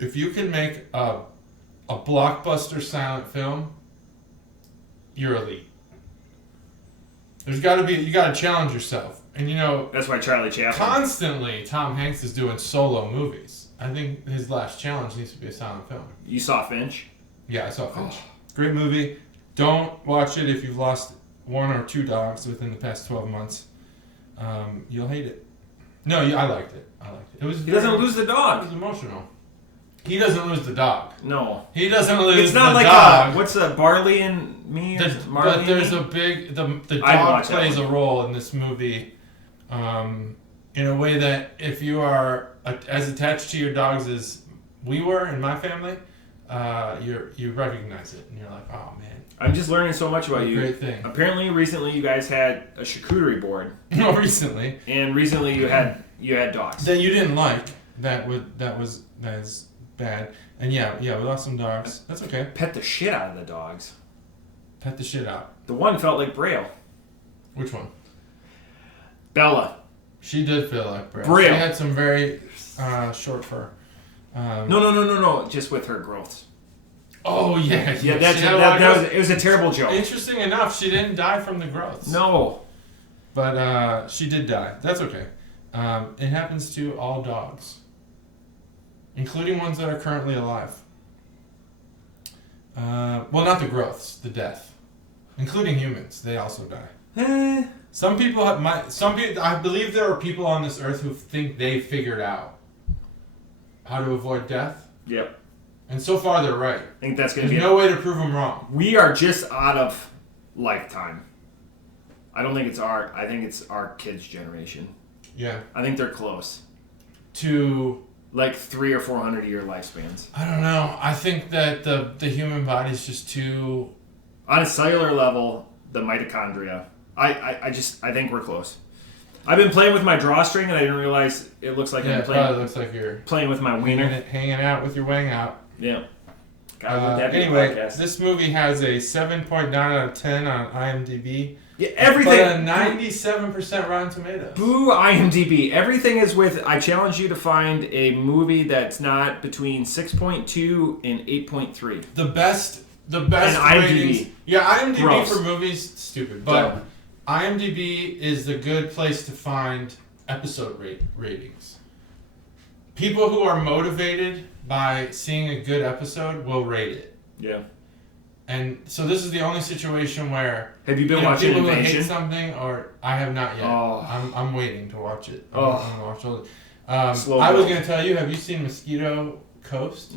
If you can make a blockbuster silent film, you're elite. You got to challenge yourself. And that's why Charlie Chaplin. Constantly, Tom Hanks is doing solo movies. I think his last challenge needs to be a silent film. You saw Finch? Yeah, I saw Finch. Great movie. Don't watch it if you've lost 1 or 2 dogs within the past 12 months. You'll hate it. No, I liked it. He doesn't lose the dog. It was emotional. He doesn't lose the dog. No. He doesn't lose the dog. It's not like dog. What's Barley and Me? But there's a big... The dog plays a role in this movie in a way that if you are as attached to your dogs as we were in my family, you recognize it. And you're like, oh, man. I'm just learning so much about you. Great thing. Apparently, recently you guys had a charcuterie board. No, recently. And recently you had dogs. That you didn't like. That's bad. And yeah, we lost some dogs. That's okay. Pet the shit out of the dogs. Pet the shit out. The one felt like Braille. Which one? Bella. She did feel like Braille. Braille. She had some very short fur. No. Just with her growths. Oh yeah. It was a terrible joke. Interesting enough, she didn't die from the growths. No. But she did die. That's okay. It happens to all dogs, including ones that are currently alive. Well, not the growths, the death, including humans. They also die. Some people I believe there are people on this earth who think they figured out how to avoid death. Yep. And so far, they're right. I think that's going to be... There's no way to prove them wrong. We are just out of lifetime. I don't think it's I think it's our kids' generation. Yeah. I think they're close. To... Like 300 or 400 year lifespans. I don't know. I think that the human body is just too... On a cellular level, the mitochondria. I think we're close. I've been playing with my drawstring, and I didn't realize it looks like I'm playing. Looks like you're playing with my wiener, hanging out with your wang out. Yeah. Anyway, this movie has a 7.9 out of 10 on IMDb. Yeah, everything. But a 97% Rotten Tomatoes. Boo IMDb. Everything is with. I challenge you to find a movie that's not between 6.2 and 8.3. The best ratings. IMDb. Yeah, IMDb Gross. for movies, stupid. But IMDb is the good place to find episode ratings. People who are motivated by seeing a good episode will rate it. Yeah. And so this is the only situation where have you been watching people Invasion? Who hate something, or I have not yet. Oh. I'm waiting to watch it. I'm gonna watch all it. I was gonna tell you. Have you seen Mosquito Coast?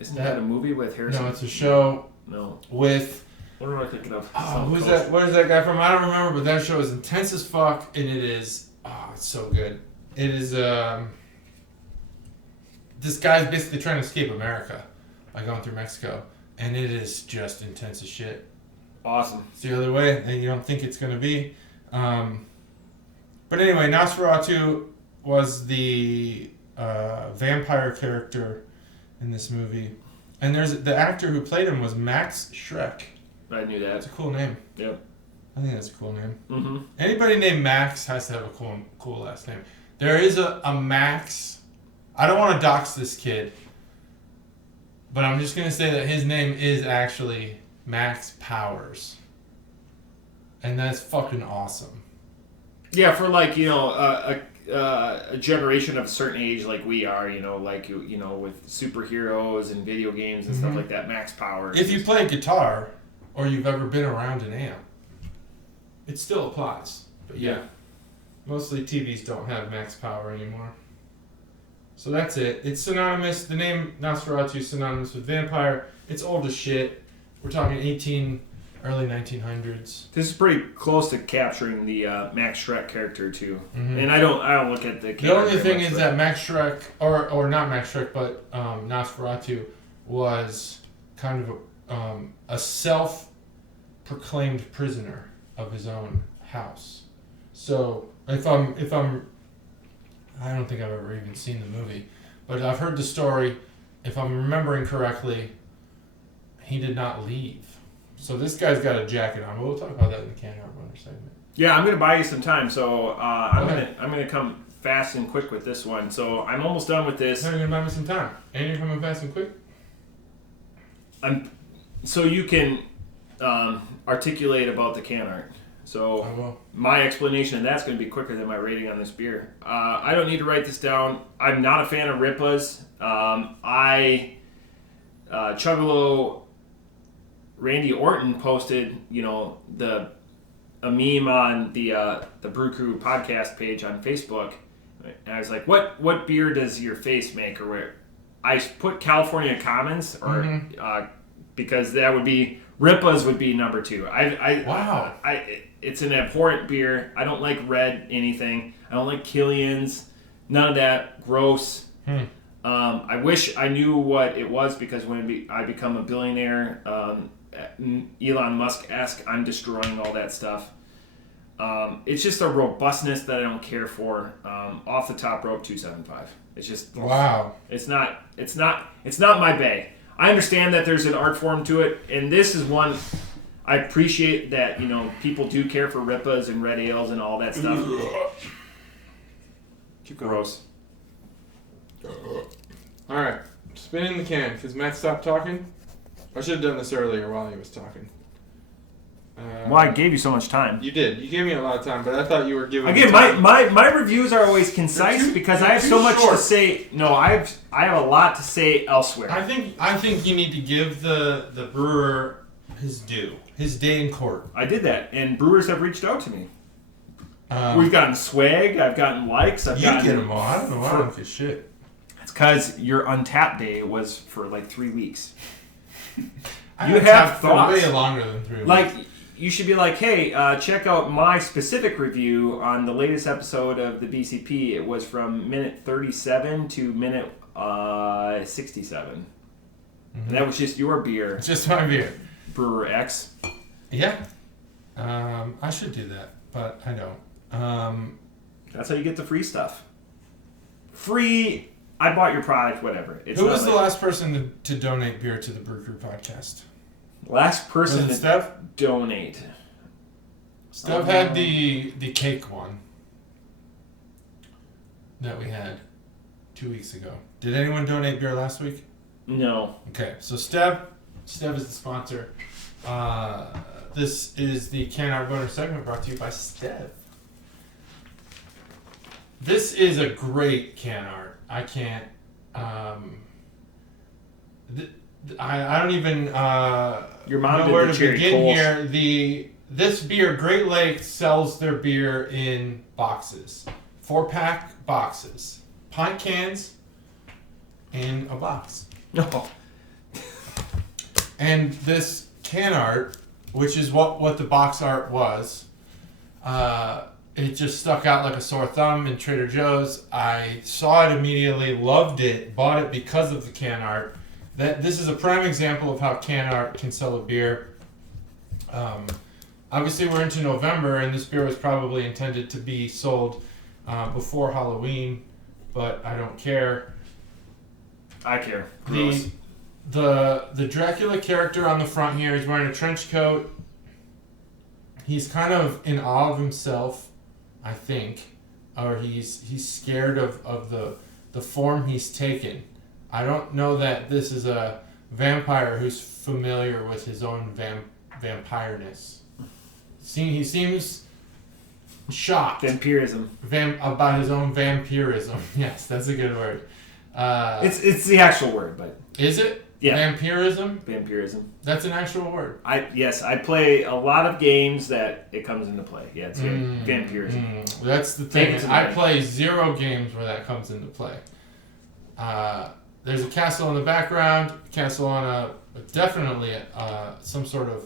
Isn't that a movie with Harrison? No, it's a show. No. With. What am I thinking of? Who's that? Where's that guy from? I don't remember, but that show is intense as fuck, and it is. Oh, it's so good. It is. This guy's basically trying to escape America by going through Mexico, and it is just intense as shit. Awesome. It's the other way, and you don't think it's going to be. But anyway, Nosferatu was the vampire character in this movie, and there's the actor who played him was Max Schreck. I knew that. That's a cool name. Yep. I think that's a cool name. Mm-hmm. Anybody named Max has to have a cool last name. There is a Max. I don't want to dox this kid, but I'm just going to say that his name is actually Max Powers. And that's fucking awesome. Yeah, for like, a generation of a certain age like we are, with superheroes and video games and stuff like that, Max Powers. If you play guitar or you've ever been around an amp, it still applies. But yeah, mostly TVs don't have max power anymore. So that's it. It's synonymous. The name Nosferatu is synonymous with vampire. It's old as shit. We're talking early 1900s. This is pretty close to capturing the Max Schreck character too. Mm-hmm. And I don't look at the. The only thing is that Max Schreck, or not Max Schreck, but Nosferatu was kind of a self-proclaimed prisoner of his own house. So if I'm I don't think I've ever even seen the movie, but I've heard the story. If I'm remembering correctly, he did not leave. So this guy's got a jacket on. We'll talk about that in the Can Harbor Runner segment. Yeah, I'm gonna buy you some time. So I'm gonna come fast and quick with this one. So I'm almost done with this. You're gonna buy me some time, and you're coming fast and quick. So you can articulate about the can art. So my explanation of that's going to be quicker than my rating on this beer. I don't need to write this down. I'm not a fan of Ripas. Chuggalo Randy Orton posted, a meme on the Brew Crew podcast page on Facebook, and I was like, "What beer does your face make?" Or where I put California Commons, or because that would be Ripas would be number 2. It's an abhorrent beer. I don't like red anything. I don't like Killian's. None of that. Gross. I wish I knew what it was, because when I become a billionaire, Elon Musk-esque, I'm destroying all that stuff. It's just a robustness that I don't care for. Off the top rope, 275. It's just It's not my bag. I understand that there's an art form to it, and this is one. I appreciate that, people do care for Ripas and red ales and all that stuff. Gross. Alright, spin in the can, because Matt stopped talking. I should have done this earlier while he was talking. Well, I gave you so much time. You did. You gave me a lot of time, but I thought you were giving Again, me time. my reviews are always concise because I have so much to say. No, I have a lot to say elsewhere. I think you need to give the brewer his due. His day in court. I did that, and brewers have reached out to me. We've gotten swag. I've gotten likes. You get them all. I don't know. I don't get shit. It's because your Untapped day was for like 3 weeks. You have thoughts. Way longer than 3 weeks. Like, you should be like, hey, check out my specific review on the latest episode of the BCP. It was from minute 37 to minute 67. And that was just your beer. Just my beer. Brewer X. Yeah. I should do that. but I don't. That's how you get the free stuff. Free. I bought your product. Whatever. It's who was the last person to donate beer to the Brew Crew podcast? Last person to Steph? donate. Steph had the cake one that we had 2 weeks ago. Did anyone donate beer last week? No. Okay, so Steph is the sponsor. This is the Can Art Boner segment brought to you by Steph. This is a great can art. I can't. I don't even Your mom know did where the to cherry begin Coles. here. This beer, Great Lakes, sells their beer in boxes, 4-pack boxes, pint cans, in a box. No. And this can art, which is what the box art was, it just stuck out like a sore thumb in Trader Joe's. I saw it immediately, loved it, bought it because of the can art. This is a prime example of how can art can sell a beer. Obviously, we're into November, and this beer was probably intended to be sold before Halloween, but I don't care. I care. Gross. The Dracula character on the front here is wearing a trench coat. He's kind of in awe of himself, I think, or he's scared of the form he's taken. I don't know that this is a vampire who's familiar with his own vampireness. He seems shocked. Vampirism. About his own vampirism. Yes, that's a good word. It's the actual word, but is it? Yeah. Vampirism? Vampirism. That's an actual word. I play a lot of games that it comes into play. Yeah, it's vampirism. That's the thing. Take it to I me. play 0 games where that comes into play. There's a castle in the background. Castle on definitely some sort of.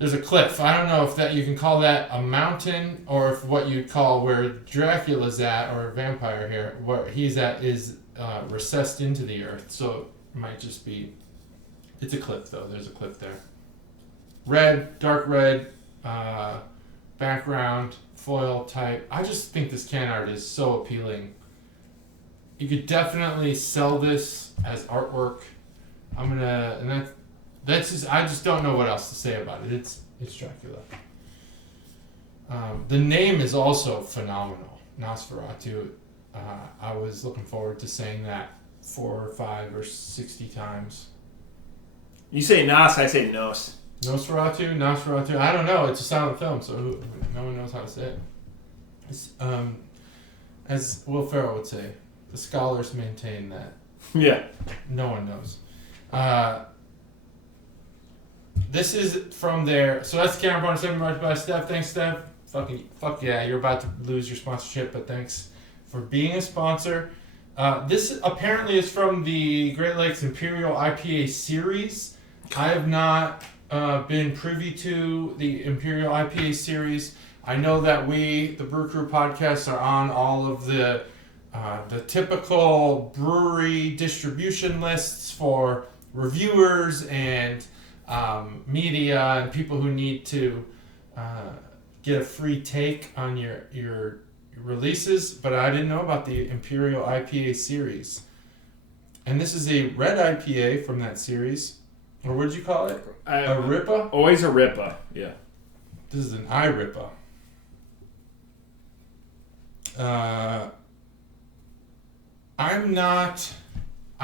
There's a cliff. I don't know if that you can call that a mountain or if what you'd call where Dracula's at or a vampire here, where he's at is recessed into the earth. So it might just be. It's a cliff though. There's a cliff there. Red, dark red, background, foil type. I just think this can art is so appealing. You could definitely sell this as artwork. That's just, I just don't know what else to say about it. It's Dracula. The name is also phenomenal, Nosferatu. I was looking forward to saying that 4 or 5 or 60 times. You say Nos, I say Nos. Nosferatu. I don't know. It's a silent film, so no one knows how to say it. It's, as Will Ferrell would say, the scholars maintain that. Yeah. No one knows. This is from there. So that's Camera Bonus 7 brought by Steph. Thanks, Steph. Fuck yeah, you're about to lose your sponsorship, but thanks for being a sponsor. This apparently is from the Great Lakes Imperial IPA series. I have not been privy to the Imperial IPA series. I know that we, the Brew Crew podcast, are on all of the typical brewery distribution lists for reviewers and media and people who need to get a free take on your releases, but I didn't know about the Imperial IPA series. And this is a red IPA from that series. Or what did you call it? A Ripa? Always a Ripa, yeah. This is an IRIPA. I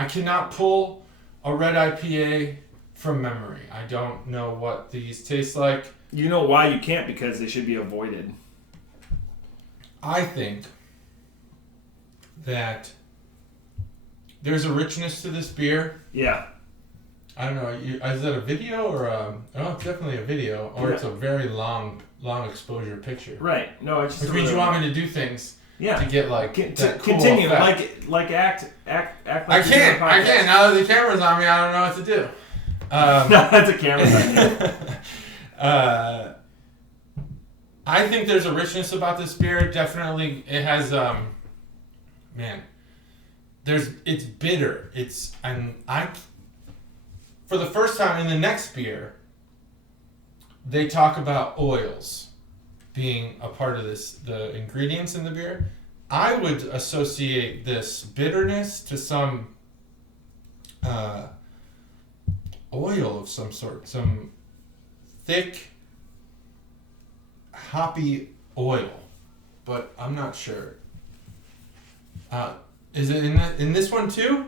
cannot pull a red IPA from memory. I don't know what these taste like. You know why you can't? Because they should be avoided. I think that there's a richness to this beer. Yeah. I don't know. Is that a video or it's definitely a video, or it's a very long exposure picture. Right. No, it's just which means you want me to do things. Yeah. To get like that cool continue effect. like act like I can't. Now that the camera's on me, I don't know what to do. No, that's a camera. I think there's a richness about this beer. Definitely, it has. It's bitter. For the first time in the next beer, they talk about oils, being a part of this, the ingredients in the beer, I would associate this bitterness to some oil of some sort, some thick, hoppy oil, but I'm not sure. Is it in this one too?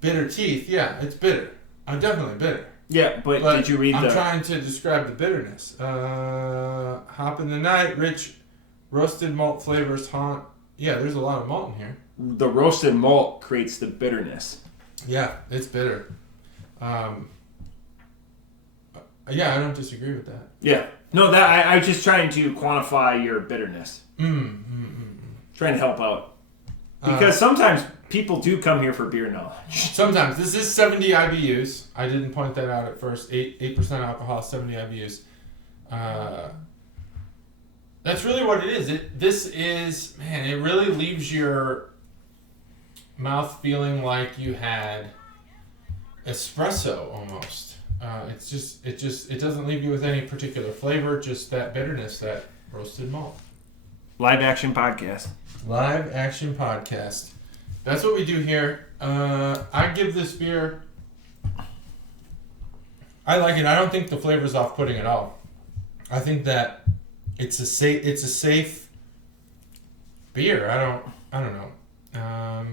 Bitter teeth, yeah, it's bitter. I'm definitely bitter. Yeah, but did you read I'm trying to describe the bitterness. Hop in the night, rich roasted malt flavors haunt. Yeah, there's a lot of malt in here. The roasted malt creates the bitterness. Yeah, it's bitter. Yeah, I don't disagree with that. Yeah. No, that I was just trying to quantify your bitterness. Trying to help out. Because sometimes people do come here for beer knowledge. Sometimes. This is 70 IBUs. I didn't point that out at first. 8% alcohol, 70 IBUs. That's really what it is. This is, man, it really leaves your mouth feeling like you had espresso almost. It doesn't leave you with any particular flavor, just that bitterness, that roasted malt. Live action podcast. Live action podcast. That's what we do here. I give this beer, I like it. I don't think the flavor's off-putting at all. I think that it's a safe beer. I don't know.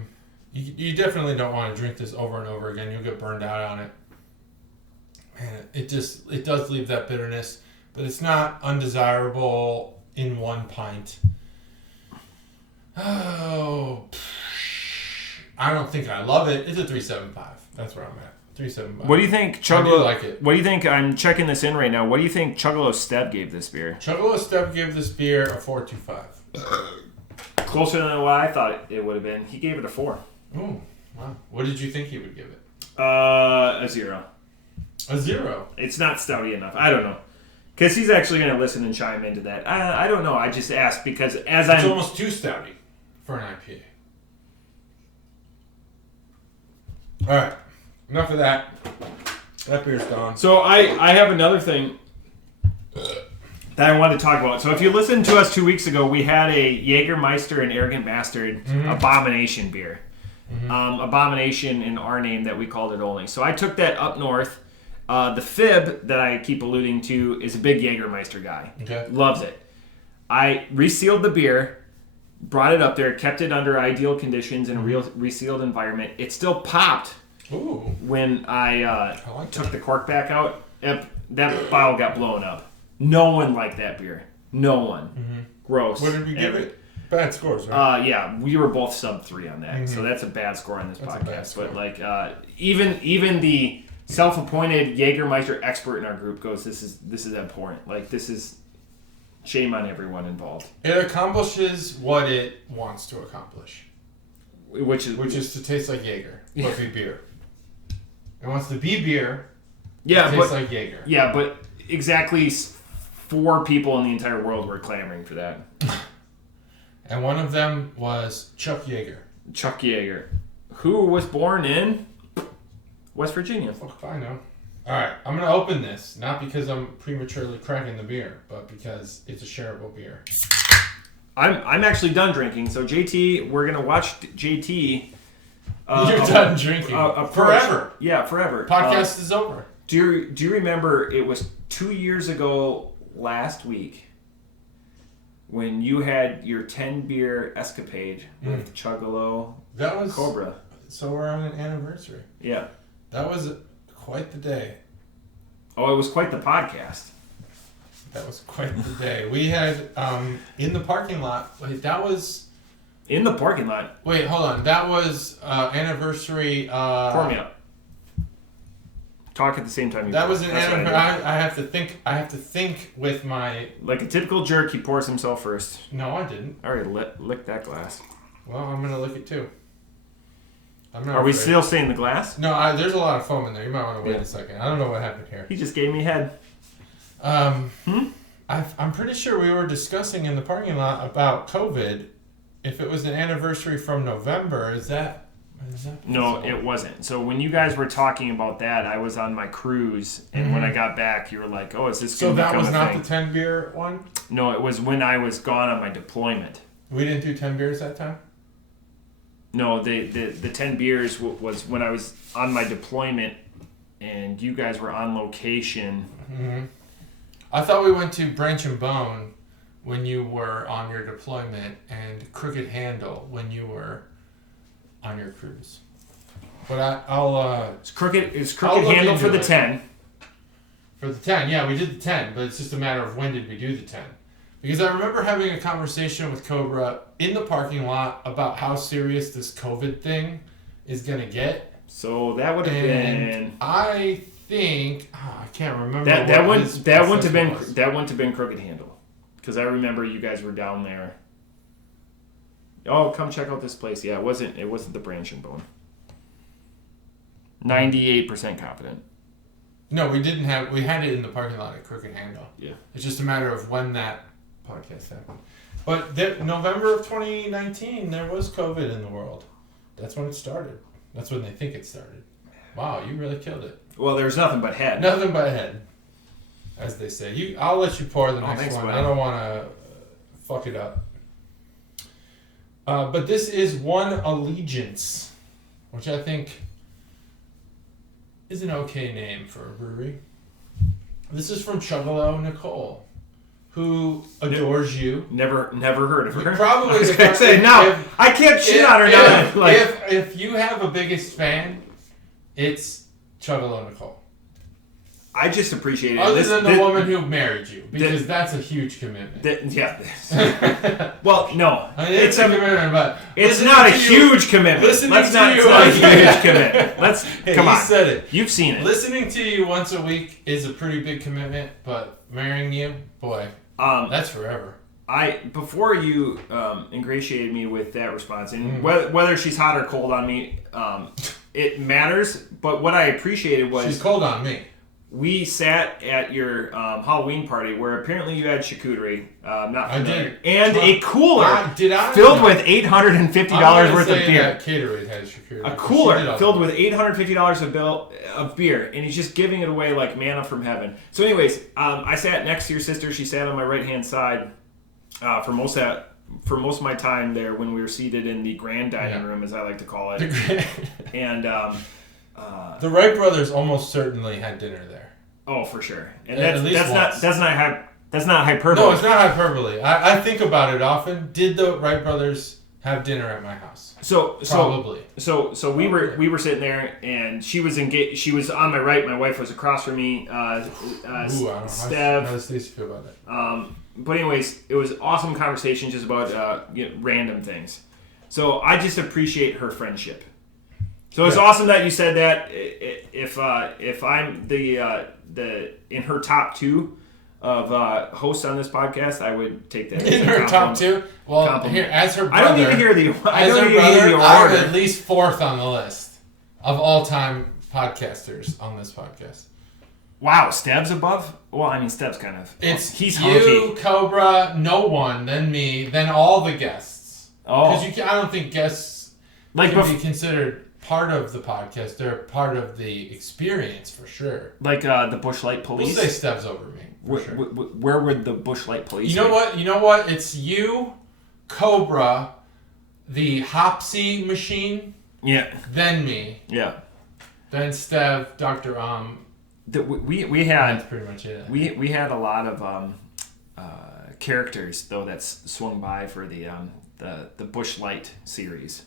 You definitely don't want to drink this over and over again. You'll get burned out on it. Man, it does leave that bitterness, but it's not undesirable in one pint. Oh, I don't think I love it. It's a 3.75. That's where I'm at. 3.75. What do you think? I do like it. What do you think? I'm checking this in right now. What do you think Chuggalo Steb gave this beer? Chuggalo Steb gave this beer a 4.25. Closer than what I thought it would have been. He gave it a 4. Oh, wow. What did you think he would give it? A 0. A 0? It's not stouty enough. I don't know. Because he's actually going to listen and chime into that. I don't know. I just asked because it's almost too stouty for an IPA. All right. Enough of that. That beer's gone. So I have another thing that I wanted to talk about. So if you listened to us 2 weeks ago, we had a Jägermeister and Arrogant Bastard Abomination beer. Abomination in our name that we called it only. So I took that up north. The Fib that I keep alluding to is a big Jägermeister guy. Okay. Loves it. I resealed the beer, brought it up there, kept it under ideal conditions in a real resealed environment. It still popped. Ooh. When I took the cork back out. That bottle got blown up. No one liked that beer. No one. Gross. What did we give it? Bad scores, right? Yeah, we were both sub 3 on that. So that's a bad score on this podcast. But like, even the self-appointed Jägermeister expert in our group goes, this is abhorrent. Like, this is shame on everyone involved. It accomplishes what it wants to accomplish, which is to taste like Jaeger, but be beer. It wants to be beer. Yeah, taste like Jaeger. Yeah, but exactly 4 people in the entire world were clamoring for that. And one of them was Chuck Yeager. Chuck Yeager, who was born in West Virginia. Fuck if I know. Alright, I'm going to open this, not because I'm prematurely cracking the beer, but because it's a shareable beer. I'm actually done drinking, so JT, we're going to watch JT. You're done drinking. Forever. Yeah, forever. Podcast is over. Do you remember it was 2 years ago last week when you had your 10 beer escapade with Chuggalo that was Cobra? So we're on an anniversary. Yeah. That was quite the day. Oh, it was quite the podcast. That was quite the day. We had in the parking lot. Wait, that was in the parking lot. Wait, hold on. That was anniversary. Pour me up. Talk at the same time. That was an anniversary. I have to think with my. Like a typical jerk, he pours himself first. No, I didn't. All right, lick that glass. Well, I'm gonna lick it too. Are we still saying the glass? No, there's a lot of foam in there. You might want to wait a second. I don't know what happened here. He just gave me head. I'm pretty sure we were discussing in the parking lot about COVID. If it was an anniversary from November, is that No, it wasn't. So when you guys were talking about that, I was on my cruise, and when I got back, you were like, "Oh, is this going to become a thing?" So that was not the 10 beer one? No, it was when I was gone on my deployment. We didn't do 10 beers that time? No, the 10 beers was when I was on my deployment, and you guys were on location. Mm-hmm. I thought we went to Branch and Bone when you were on your deployment, and Crooked Handle when you were on your cruise. But I'll It's crooked handle for the 10. For the 10, yeah, we did the 10, but it's just a matter of when did we do the 10. Because I remember having a conversation with Cobra in the parking lot about how serious this COVID thing is going to get. So that would have been... I think... I can't remember. That wouldn't have been Crooked Handle. Because I remember you guys were down there. Oh, come check out this place. Yeah, it wasn't the Branch and Bone. 98% confident. No, we had it in the parking lot at Crooked Handle. Yeah. It's just a matter of when that podcast happened. But November of 2019, there was COVID in the world. That's when it started. That's when they think it started. Wow, you really killed it. Well, there's nothing but head. Nothing but head, as they say. I'll let you pour the next one. Buddy. I don't want to fuck it up. But this is One Allegiance, which I think is an okay name for a brewery. This is from Chuggalo Nicole, who adores you. Never heard of her. Probably. I was gonna say no. I can't shit on her now. If you have a biggest fan, it's Chuggalo Nicole. I just appreciate it. Other than the woman who married you, because that's a huge commitment. Well, no. I mean, it's a commitment, but... It's not a huge commitment. It's not a huge commitment. Come on. He said it. You've seen it. Listening to you once a week is a pretty big commitment, but marrying you, boy, that's forever. Before you ingratiated me with that response, and whether she's hot or cold on me, it matters, but what I appreciated was... She's cold on me. We sat at your Halloween party where apparently you had charcuterie, not familiar, and a cooler filled with $850 worth of beer. Gatorade has charcuterie. A cooler filled with $850 of beer, and he's just giving it away like manna from heaven. So, anyways, I sat next to your sister. She sat on my right hand side for most of my time there when we were seated in the grand dining room, as I like to call it, and. The Wright brothers almost certainly had dinner there. Oh, for sure, and that's not hyperbole. No, it's not hyperbole. I think about it often. Did the Wright brothers have dinner at my house? Probably. So we were sitting there, and she was engaged. She was on my right. My wife was across from me. I don't know. Steph. How does Stacey feel about that? But anyways, it was awesome conversation just about random things. So I just appreciate her friendship. So it's awesome that you said that. If I'm the in her top two of hosts on this podcast, I would take that. In her top two, well, here as her brother, I don't need to hear the order. I'm at least fourth on the list of all-time podcasters on this podcast. Wow, Steb's above. Well, I mean, Steb's kind of. He's you, hunky. Cobra, no one, then me, then all the guests. Oh, because I don't think guests can be considered part of the podcast. They're part of the experience for sure. Like the Busch Light Police. We'll say Steb's over me. Where would the Busch Light Police? You know what? It's you, Cobra, the Hopsy machine. Yeah. Then me. Yeah. Then Steb, Dr. We had. That's pretty much it. We had a lot of characters though that swung by for the Busch Light series.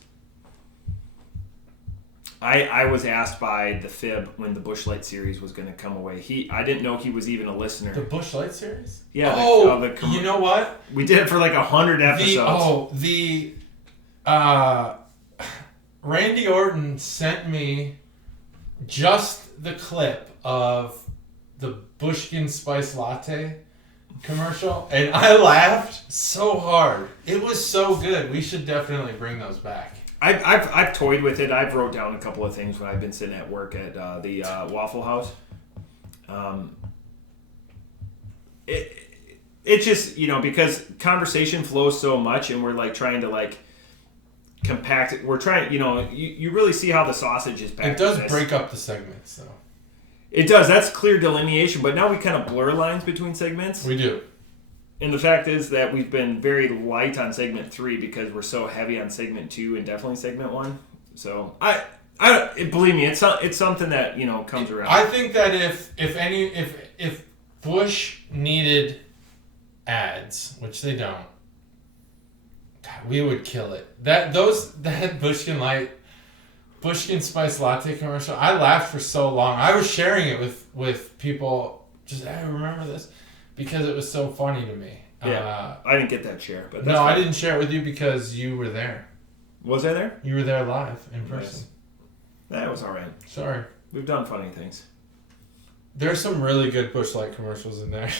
I was asked by the Fib when the Busch Light series was going to come away. I didn't know he was even a listener. The Busch Light series? Yeah. You know what? We did it for like 100 episodes. Randy Orton sent me just the clip of the Bushkin Spice Latte commercial, and I laughed so hard. It was so good. We should definitely bring those back. I've toyed with it. I've wrote down a couple of things when I've been sitting at work at the Waffle House. It just because conversation flows so much, and we're like trying to like compact. We're trying, you really see how the sausage is packed. It does break up the segments, though. It does. That's clear delineation, but now we kind of blur lines between segments. We do. And the fact is that we've been very light on segment 3 because we're so heavy on segment 2 and definitely segment 1. So believe me, it's something that comes around. I think that if Bush needed ads, which they don't, God, we would kill it. That Bushkin Spice Latte commercial, I laughed for so long. I was sharing it with people. Just, hey, remember this? Because it was so funny to me. Yeah, I didn't get that share. But no, I didn't share it with you because you were there. Was I there? You were there live, in person. Yes. That was all right. Sorry. We've done funny things. There's some really good Bush Light commercials in there.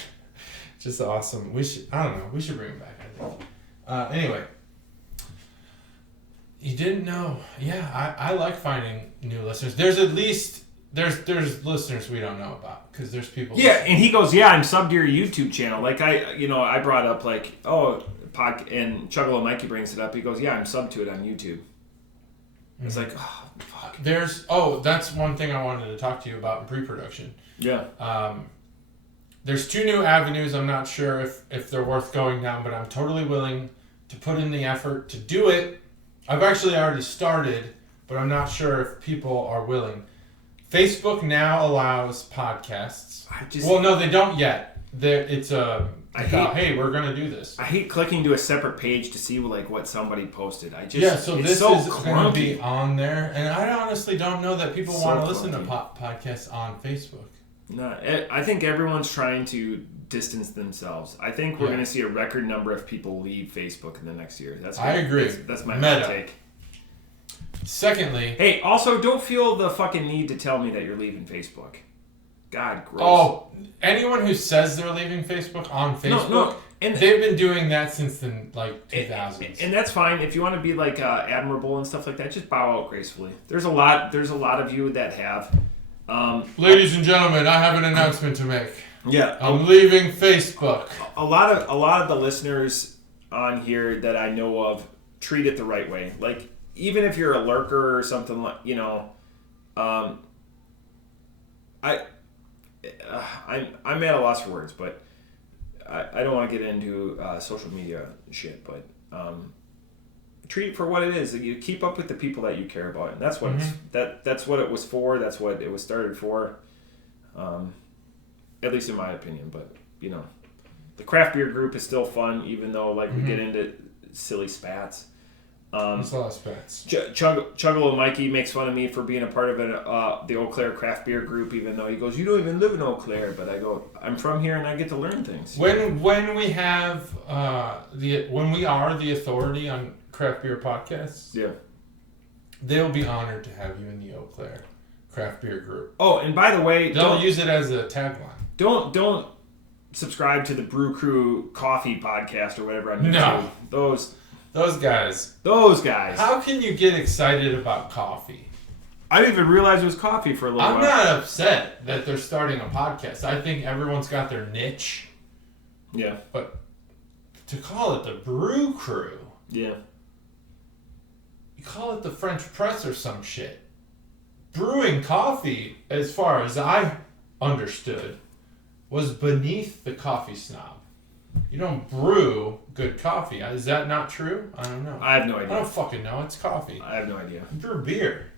Just awesome. We should bring them back, I think. Anyway. You didn't know. Yeah, I like finding new listeners. There's at least... There's listeners we don't know about because there's people. Yeah, listening. And he goes, "Yeah, I'm subbed to your YouTube channel." Like I brought up and Chuggalo Mikey brings it up. He goes, "Yeah, I'm subbed to it on YouTube." Mm-hmm. It's like, oh fuck. That's one thing I wanted to talk to you about in pre-production. Yeah. There's 2 new avenues. I'm not sure if they're worth going down, but I'm totally willing to put in the effort to do it. I've actually already started, but I'm not sure if people are willing. Facebook now allows podcasts. No, they don't yet. Hey, we're going to do this. I hate clicking to a separate page to see what somebody posted. This is going to be on there. And I honestly don't know that people want to listen to podcasts on Facebook. No, I think everyone's trying to distance themselves. I think we're going to see a record number of people leave Facebook in the next year. I agree. That's my hot take. Secondly... Hey, also, don't feel the fucking need to tell me that you're leaving Facebook. God, gross. Oh, anyone who says they're leaving Facebook on Facebook, and they've been doing that since the 2000s. And that's fine. If you want to be admirable and stuff like that, just bow out gracefully. There's a lot of you that have. Ladies and gentlemen, I have an announcement to make. Yeah. I'm leaving Facebook. A lot of the listeners on here that I know of treat it the right way. Even if you're a lurker or something I'm at a loss for words, but I don't want to get into social media shit, but treat it for what it is. You keep up with the people that you care about, and that's what that's what it was for. That's what it was started for, at least in my opinion. But the craft beer group is still fun, even though we get into silly spats. It's a lot of spats. Chuggalo Mikey makes fun of me for being a part of the Eau Claire craft beer group, even though he goes, "You don't even live in Eau Claire." But I go, "I'm from here and I get to learn things." When we have when we are the authority on craft beer podcasts, they'll be honored to have you in the Eau Claire craft beer group. Oh, and by the way, they'll use it as a tagline. Don't subscribe to the Brew Crew Coffee podcast or whatever on YouTube. No. Those guys. How can you get excited about coffee? I didn't even realize it was coffee for a little while. I'm not upset that they're starting a podcast. I think everyone's got their niche. Yeah. But to call it the Brew Crew. Yeah. You call it the French Press or some shit. Brewing coffee, as far as I understood, was beneath the coffee snob. You don't brew good coffee. Is that not true? I don't know. I have no idea. I don't fucking know. It's coffee. I have no idea. You brew beer.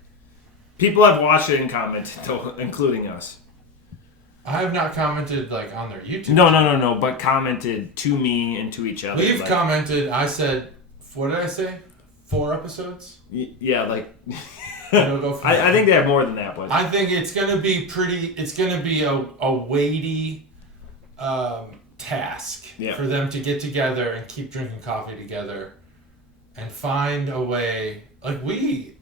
People have watched it and commented, including us. I have not commented on their YouTube. No. But commented to me and to each other. We've commented. I said, what did I say? 4 episodes? Yeah, Go for I think they have more than that, but I think it's gonna be pretty. It's gonna be a weighty task for them to get together and keep drinking coffee together, and find a way. We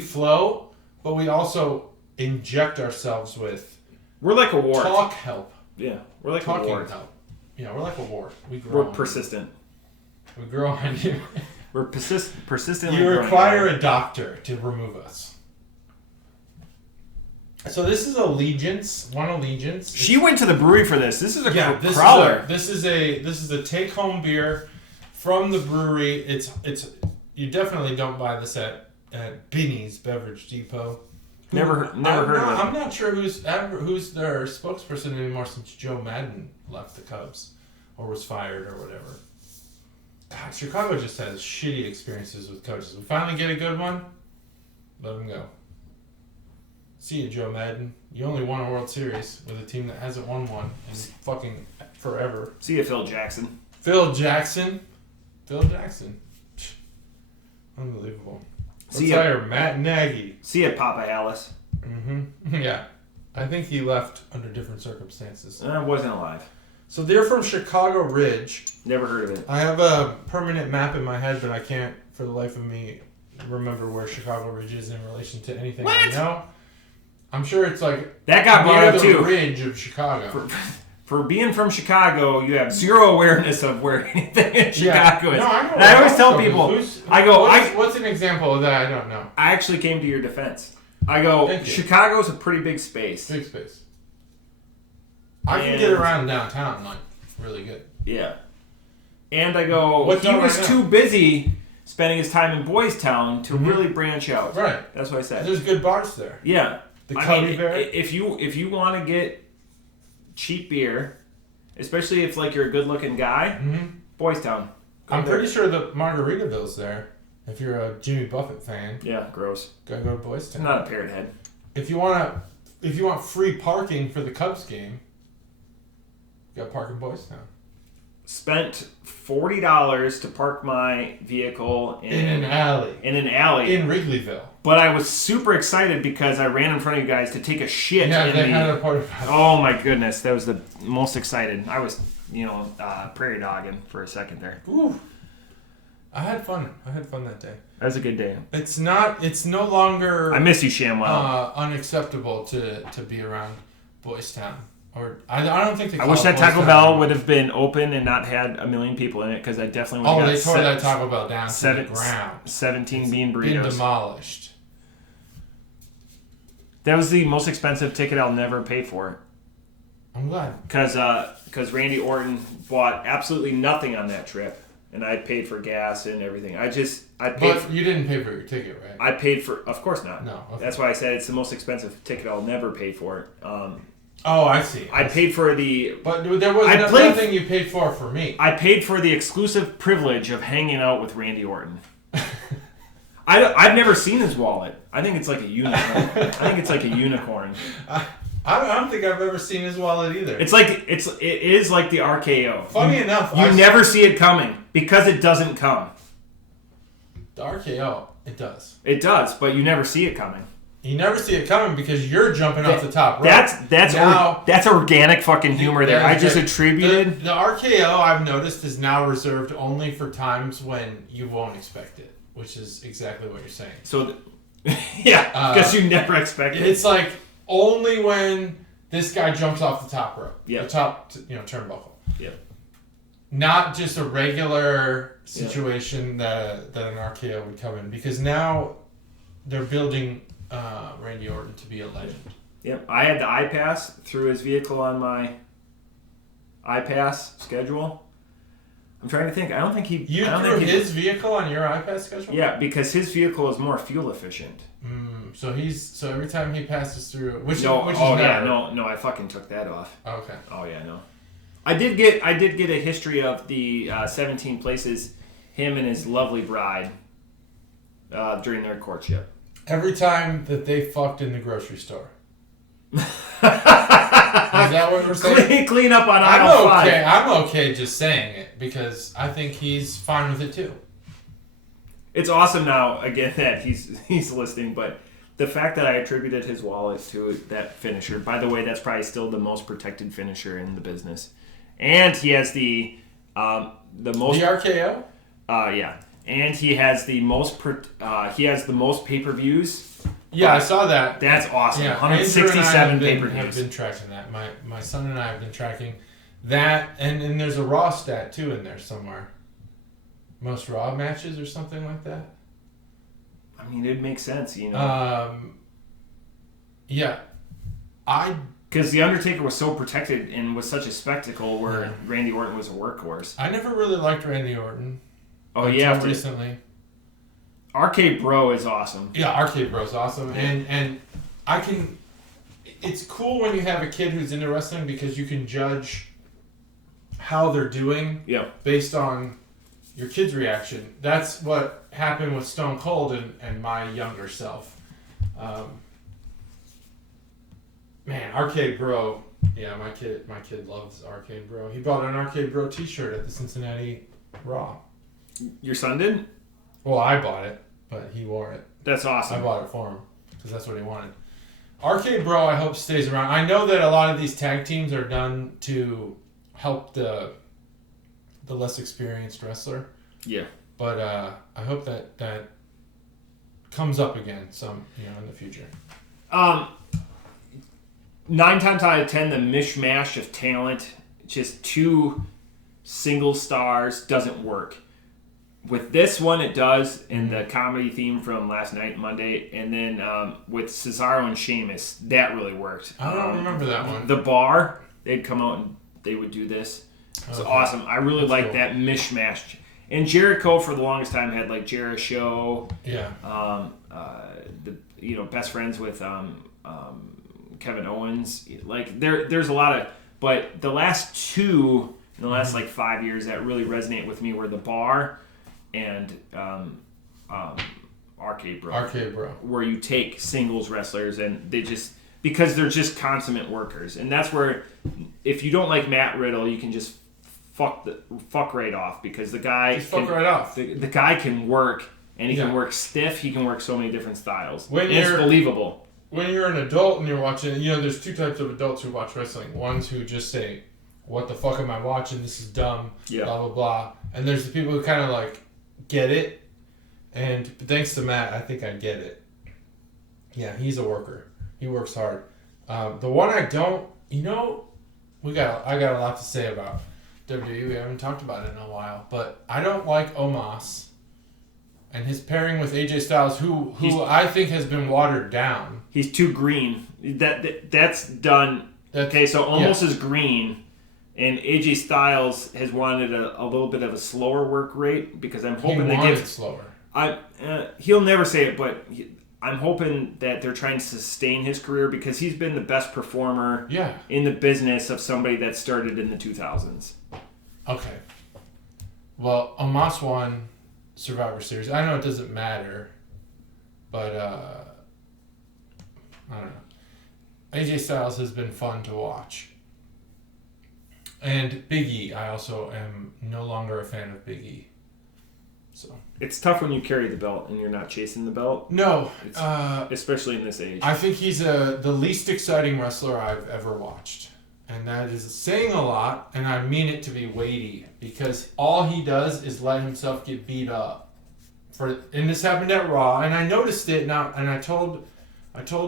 flow, but we also inject ourselves with. We're like a wart. Talk help. Yeah, we're like talking a wart. help. Yeah, we're like a wart. We're persistent. We grow on you. We're persistently. You require a doctor to remove us. So this is Allegiance. One Allegiance. She went to the brewery for this. This is a crowler. This is a take home beer from the brewery. It's you definitely don't buy this at Binny's Beverage Depot. Never heard of it. I'm not sure who's their spokesperson anymore since Joe Madden left the Cubs or was fired or whatever. God, Chicago just has shitty experiences with coaches. We finally get a good one, let him go. See you, Joe Madden. You only won a World Series with a team that hasn't won one in fucking forever. See you, Phil Jackson. Phil Jackson. Unbelievable. Let's hire Matt Nagy. See ya, Papa Alice. Mm-hmm. Yeah. I think he left under different circumstances. I wasn't alive. So they're from Chicago Ridge. Never heard of it. I have a permanent map in my head, but I can't, for the life of me, remember where Chicago Ridge is in relation to anything I know. I'm sure it's like that got brought up too. The ridge of Chicago. For being from Chicago, you have zero awareness of where anything in Chicago is. No, I know. And I always tell people, what's an example of that? I don't know. I actually came to your defense. I go, Chicago's a pretty big space. Big space. I can get around downtown like really good. Yeah. And I go, he was too busy spending his time in Boys Town to really branch out. Right. That's what I said. There's good bars there. Yeah. The Cubby Bear. If you want to get cheap beer, especially if like you're a good looking guy, Boys Town. I'm pretty sure the Margaritaville's there. If you're a Jimmy Buffett fan. Yeah, gross. Gotta go to Boys Town. I'm not a parrot head. If you want free parking for the Cubs game, you gotta park in Boys Town. Spent $40 to park my vehicle in an alley. In Wrigleyville. But I was super excited because I ran in front of you guys to take a shit. Yeah, they had a party. Oh my goodness, that was the most excited. I was, prairie dogging for a second there. Ooh. I had fun that day. That was a good day. It's no longer... I miss you, Shamwell. Unacceptable to be around Boys Town. Or I don't think they I wish that Taco Bell would have been open and not had a million people in it, because I definitely would have they tore that Taco Bell down to the ground. 17 bean burritos. Been demolished. That was the most expensive ticket I'll never pay for. I'm glad. Because Randy Orton bought absolutely nothing on that trip, and I paid for gas and everything. But you didn't pay for your ticket, right? I paid for... Of course not. No. Okay. That's why I said it's the most expensive ticket I'll never pay for. Oh, I see. I paid for the... But there was nothing you paid for me. I paid for the exclusive privilege of hanging out with Randy Orton. I've never seen his wallet. I think it's like a unicorn. I don't think I've ever seen his wallet either. It is like the RKO. Funny enough, you never see it coming because it doesn't come. The RKO, it does. It does, but you never see it coming. You never see it coming because you're jumping off the top rope. That's organic fucking humor there. I just attributed... The RKO, I've noticed, is now reserved only for times when you won't expect it, which is exactly what you're saying. So, because you never expect it. It's like only when this guy jumps off the top rope. Yeah. The top, turnbuckle. Yeah. Not just a regular situation that an RKO would come in, because now they're building... Randy Orton to be a legend. Yep, I had the iPass through his vehicle on my iPass schedule. I'm trying to think. I don't think he... You threw his vehicle on your iPass schedule? Yeah, because his vehicle is more fuel efficient. So every time he passes through, No, I fucking took that off. Okay. Oh yeah, no. I did get a history of the 17 places him and his lovely bride during their courtship. Every time that they fucked in the grocery store. Is that what we're saying? Clean up on aisle 5. I'm okay just saying it because I think he's fine with it too. It's awesome now, again, that he's listening, but the fact that I attributed his wallet to that finisher, by the way, that's probably still the most protected finisher in the business. And he has the most... The RKO? Yeah. And he has the most pay-per-views. Yeah, I saw that. That's awesome. Yeah, 167 pay-per-views. Have been tracking that. My son and I have been tracking that, and there's a Raw stat too in there somewhere. Most Raw matches or something like that. I mean, it makes sense, Yeah. Because The Undertaker was so protected and was such a spectacle where Randy Orton was a workhorse. I never really liked Randy Orton. Oh, yeah. Recently. Arcade Bro is awesome. Yeah, Arcade Bro is awesome, and I can. It's cool when you have a kid who's into wrestling because you can judge how they're doing based on your kid's reaction. That's what happened with Stone Cold and my younger self. Man, Arcade Bro. Yeah, my kid loves Arcade Bro. He bought an Arcade Bro t-shirt at the Cincinnati Raw. Your son did? Well, I bought it, but he wore it. That's awesome. I bought it for him because that's what he wanted. Arcade Bro, I hope stays around. I know that a lot of these tag teams are done to help the less experienced wrestler. Yeah. But I hope that comes up again in the future. 9 times out of 10, the mishmash of talent, just two single stars, doesn't work. With this one, it does, in the comedy theme from last night, Monday, and then with Cesaro and Sheamus, that really worked. I don't remember that one. The Bar, they'd come out and they would do this. It's awesome. I really like that mishmash. And Jericho, for the longest time, had like Jericho. Yeah. Best friends with Kevin Owens. Like there's a lot of, but the last two in the last like 5 years that really resonate with me were the Bar and Arcade Bro. Arcade Bro. Where you take singles wrestlers and because they're just consummate workers, and that's where if you don't like Matt Riddle, you can just fuck right off because the guy the guy can work, and he can work stiff. He can work so many different styles. It's believable. When you're an adult and you're watching, there's two types of adults who watch wrestling. Ones who just say, "What the fuck am I watching? This is dumb." Yeah. Blah blah blah. And there's the people who kind of like get it. And thanks to Matt, I think I get it. Yeah, he's a worker. He works hard. The one I don't, I got a lot to say about WWE. We haven't talked about it in a while, but I don't like Omos and his pairing with AJ Styles, who I think has been watered down. He's too green. That's done. Okay, so Omos is green, and AJ Styles has wanted a little bit of a slower work rate because I'm hoping they give slower. He'll never say it, but I'm hoping that they're trying to sustain his career because he's been the best performer in the business of somebody that started in the 2000s. Okay. Well, Omos won Survivor Series. I know it doesn't matter, but I don't know. AJ Styles has been fun to watch. And Big E, I also am no longer a fan of Big E. So it's tough when you carry the belt and you're not chasing the belt. No, especially in this age. I think he's the least exciting wrestler I've ever watched, and that is saying a lot. And I mean it to be weighty because all he does is let himself get beat up. And this happened at Raw, and I noticed it now. And I told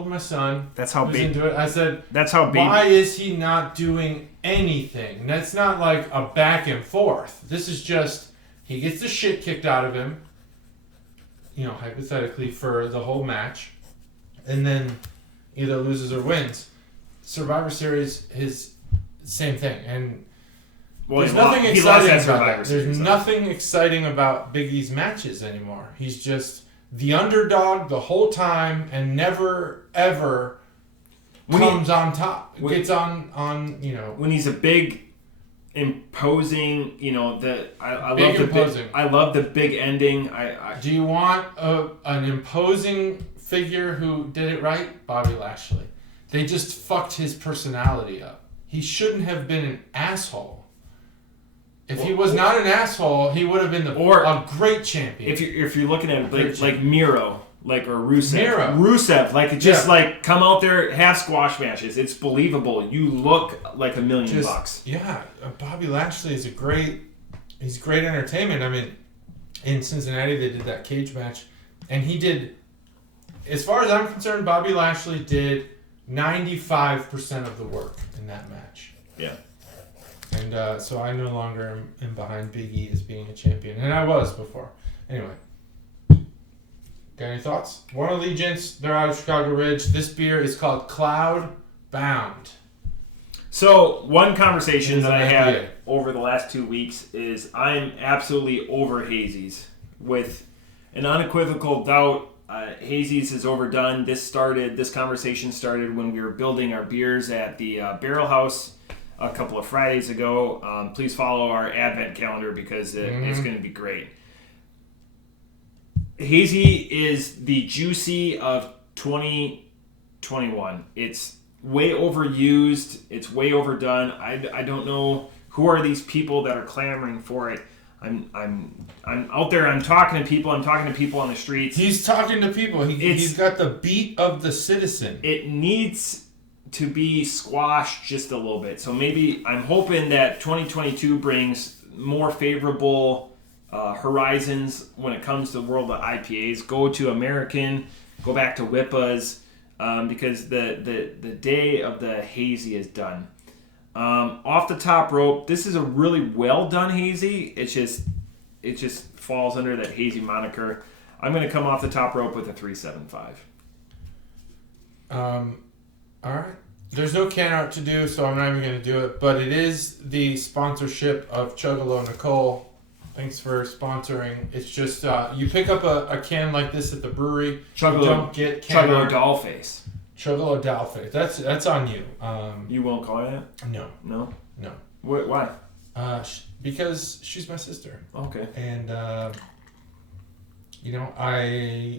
my son. That's how big. Into it. I said, "That's how big." Why is he not doing anything? And that's not like a back and forth. This is just. He gets the shit kicked out of him, hypothetically, for the whole match, and then either loses or wins. Survivor Series is the same thing, and there's nothing exciting about that. There's nothing exciting about Big E's matches anymore. He's just the underdog the whole time and never, ever comes on top. Gets on. When he's a big... imposing, I love the big ending. Do you want an imposing figure who did it right? Bobby Lashley. They just fucked his personality up. He shouldn't have been an asshole. If he was not an asshole, he would have been a great champion. If you're looking at it like Miro. Or Rusev, come out there, have squash matches. It's believable. You look like $1 million bucks. Yeah, Bobby Lashley is he's great entertainment. I mean, in Cincinnati they did that cage match, and he did, as far as I'm concerned, Bobby Lashley did 95% of the work in that match. Yeah. And so I no longer am behind Big E as being a champion, and I was before. Anyway. Got any thoughts? One Allegiance, they're out of Chicago Ridge. This beer is called Cloud Bound. So, one conversation that I had over the last 2 weeks is I'm absolutely over hazies with an unequivocal doubt. Hazy's is overdone. This conversation started when we were building our beers at the Barrel House a couple of Fridays ago. Please follow our Advent calendar because it's going to be great. Hazy is the juicy of 2021. It's way overused. It's way overdone. I don't know who are these people that are clamoring for it. I'm out there. I'm talking to people. I'm talking to people on the streets. He's talking to people. He's got the beat of the citizen. It needs to be squashed just a little bit. So maybe I'm hoping that 2022 brings more favorable horizons when it comes to the world of IPAs. Go to American. Go back to Whippas because the day of the hazy is done. Off the top rope, this is a really well done hazy. It just falls under that hazy moniker. I'm going to come off the top rope with a 3.75. All right. There's no can art to do, so I'm not even going to do it. But it is the sponsorship of Chuggalo Nicole. Thanks for sponsoring. It's just you pick up a can like this at the brewery. Chuggalo Dollface. Chuggalo Dollface. That's on you. You won't call it that? No. No? No. Why? Because she's my sister. Okay. And I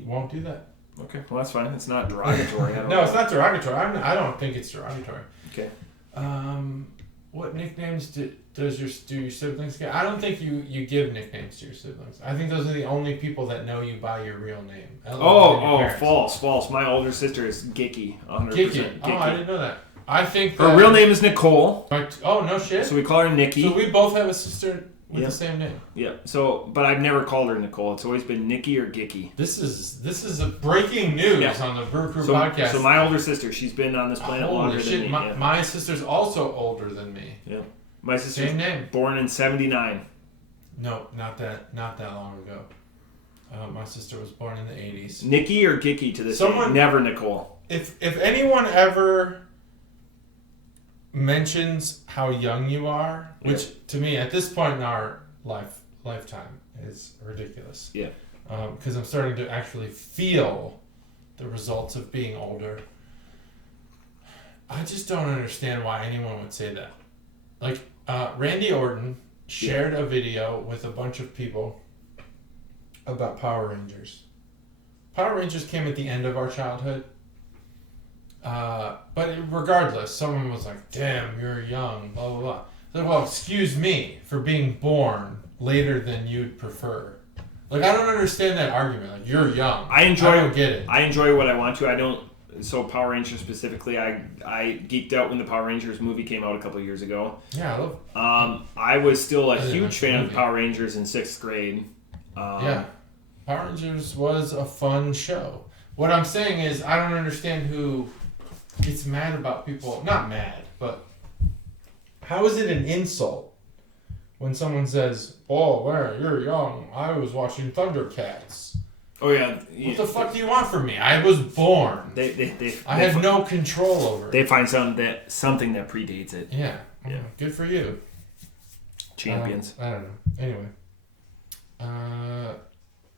won't do that. Okay, well that's fine. It's not derogatory. No, it's not derogatory. I don't think it's derogatory. Okay. What nicknames do your siblings get? I don't think you give nicknames to your siblings. I think those are the only people that know you by your real name. False. My older sister is Gicky. 100%. Gicky. Oh, I didn't know that. I think her real name is Nicole. No shit. So we call her Nikki. So we both have a sister with the same name. Yeah. So, but I've never called her Nicole. It's always been Nikki or Gicky. This is a breaking news on the Brew Crew podcast. So my older sister, she's been on this planet longer than me. My sister's also older than me. Yeah. My sister's same name. Born in 79. No, not that long ago. My sister was born in the 80s. Nikki or Gicky to this day? Never Nicole. If anyone ever mentions how young you are, which to me at this point in our lifetime is ridiculous. Yeah. Because I'm starting to actually feel the results of being older. I just don't understand why anyone would say that. Like Randy Orton shared a video with a bunch of people about Power Rangers. Power Rangers came at the end of our childhood. But regardless, someone was like, damn, you're young, blah, blah, blah. Like, well, excuse me for being born later than you'd prefer. Like, I don't understand that argument. Like, you're young. I don't get it. I enjoy what I want to. I don't. So Power Rangers specifically, I geeked out when the Power Rangers movie came out a couple of years ago. Yeah, I love I was still a huge fan of Power Rangers in 6th grade. Yeah. Power Rangers was a fun show. What I'm saying is, I don't understand who gets mad about people. Not mad, but how is it an insult when someone says, "Oh, you're young. I was watching Thundercats." Oh yeah. What the fuck do you want from me? I was born. I had no control over it. They find something that predates it. Yeah. Good for you. Champions. I don't know. Anyway.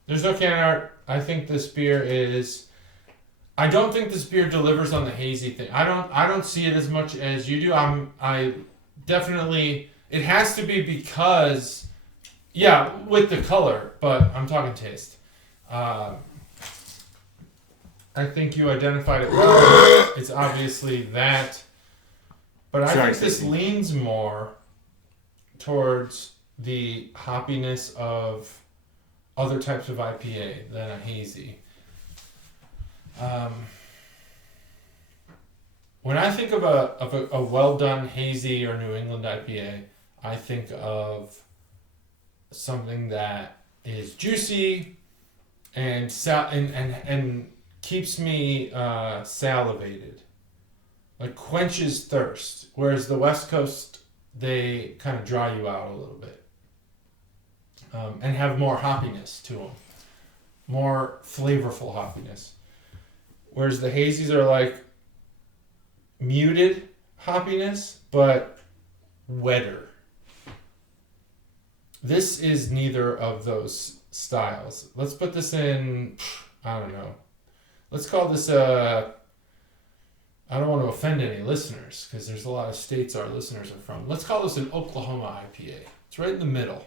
There's no can art. I think this beer is. I don't think this beer delivers on the hazy thing. I don't see it as much as you do. I definitely. It has to be because, with the color, but I'm talking taste. I think you identified it well. It's obviously that, but I think this leans more towards the hoppiness of other types of IPA than a hazy. When I think of a well done hazy or New England IPA, I think of something that is juicy and keeps me salivated, like quenches thirst. Whereas the West Coast, they kind of dry you out a little bit, and have more hoppiness to them, more flavorful hoppiness. Whereas the hazies are like muted hoppiness, but wetter. This is neither of those styles. Let's put this in, I don't know. Let's call this, I don't want to offend any listeners because there's a lot of states our listeners are from. Let's call this an Oklahoma IPA. It's right in the middle.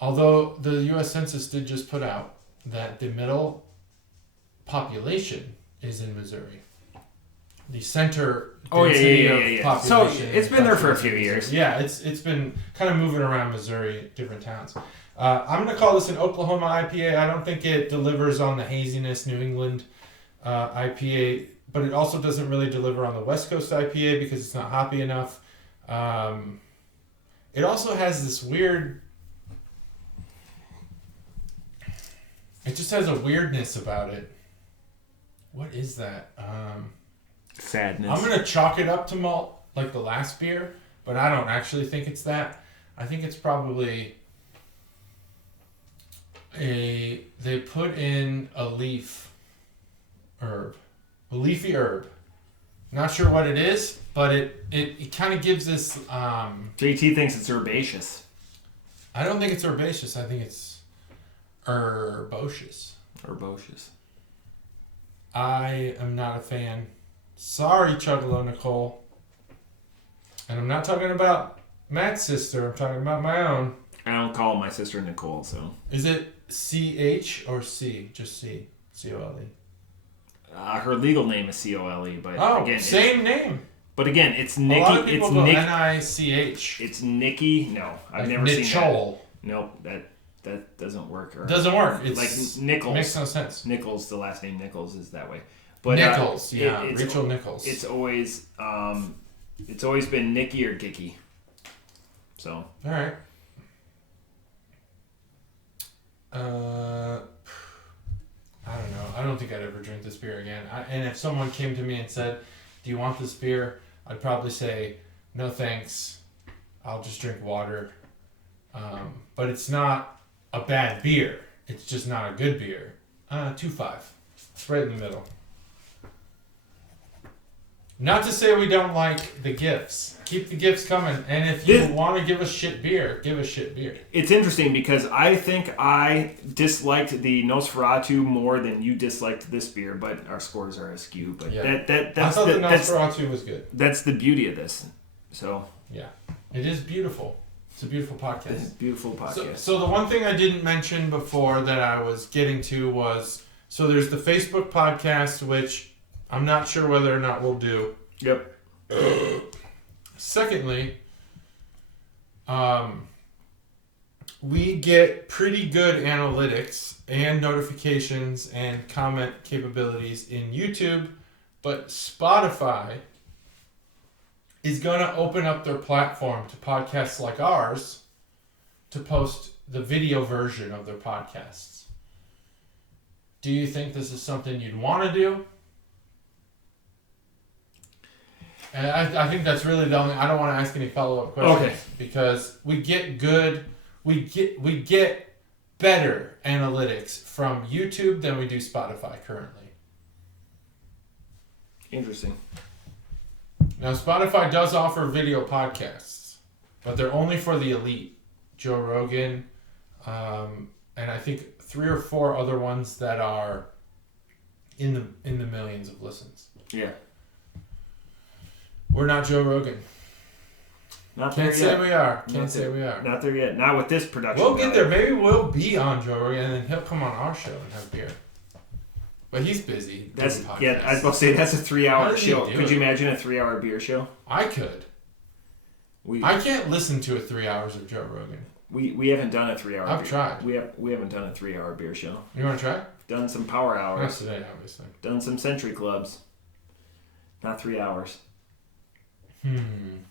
Although the U.S. Census did just put out that the middle population is in Missouri. The center density of population. So it's been there for a few years. Yeah, it's been kind of moving around Missouri, different towns. I'm going to call this an Oklahoma IPA. I don't think it delivers on the haziness New England IPA, but it also doesn't really deliver on the West Coast IPA because it's not hoppy enough. It also has this weird... It just has a weirdness about it. What is that? Sadness. I'm going to chalk it up to malt like the last beer, but I don't actually think it's that. I think it's probably they put in a leafy herb. Not sure what it is, but it kind of gives this... JT thinks it's herbaceous. I don't think it's herbaceous. I think it's herbaceous. I am not a fan. Sorry, Chuggalo Nicole. And I'm not talking about Matt's sister. I'm talking about my own. I don't call my sister Nicole, so... Is it C-H or C? Just C. C-O-L-E. Her legal name is C-O-L-E, but again... same name. But again, it's Nikki. A lot of people go N-I-C-H. It's Nikki. No, I've like never seen that. Nope, that doesn't work. Doesn't work. It's like Nichols. Makes no sense. Nichols, the last name Nichols is that way. But Nichols, Rachel Nichols. It's always been Nikki or Gicky. So. All right. I don't know. I don't think I'd ever drink this beer again. And if someone came to me and said, "Do you want this beer?" I'd probably say, "No, thanks. I'll just drink water." But it's not a bad beer. It's just not a good beer. 2.5. It's right in the middle. Not to say we don't like the gifts. Keep the gifts coming. And if you want to give us shit beer, give us shit beer. It's interesting because I think I disliked the Nosferatu more than you disliked this beer, but our scores are askew. But yeah. I thought the Nosferatu was good. That's the beauty of this. So yeah, it is beautiful. It's a beautiful podcast. It's a beautiful podcast. So the one thing I didn't mention before that I was getting to was, so there's the Facebook podcast, which I'm not sure whether or not we'll do. Yep. Secondly, we get pretty good analytics and notifications and comment capabilities in YouTube, but Spotify is going to open up their platform to podcasts like ours to post the video version of their podcasts. Do you think this is something you'd want to do? And I think that's really the only... I don't want to ask any follow-up questions because we get better analytics from YouTube than we do Spotify currently. Interesting. Now, Spotify does offer video podcasts, but they're only for the elite. Joe Rogan, and I think 3 or 4 other ones that are in the millions of listens. Yeah. We're not Joe Rogan. Not there yet. Can't say we are. Can't say we are. Not there yet. Not with this production. We'll get there. Maybe we'll be on Joe Rogan, and then he'll come on our show and have beer. But he's busy. I was about to say that's a 3-hour show. Could you imagine a 3-hour beer show? I could. I can't listen to 3 hours of Joe Rogan. We haven't done a 3-hour. I've tried. We haven't done a 3-hour beer show. You want to try? Done some power hours. Not today, obviously. Done some century clubs. Not 3 hours.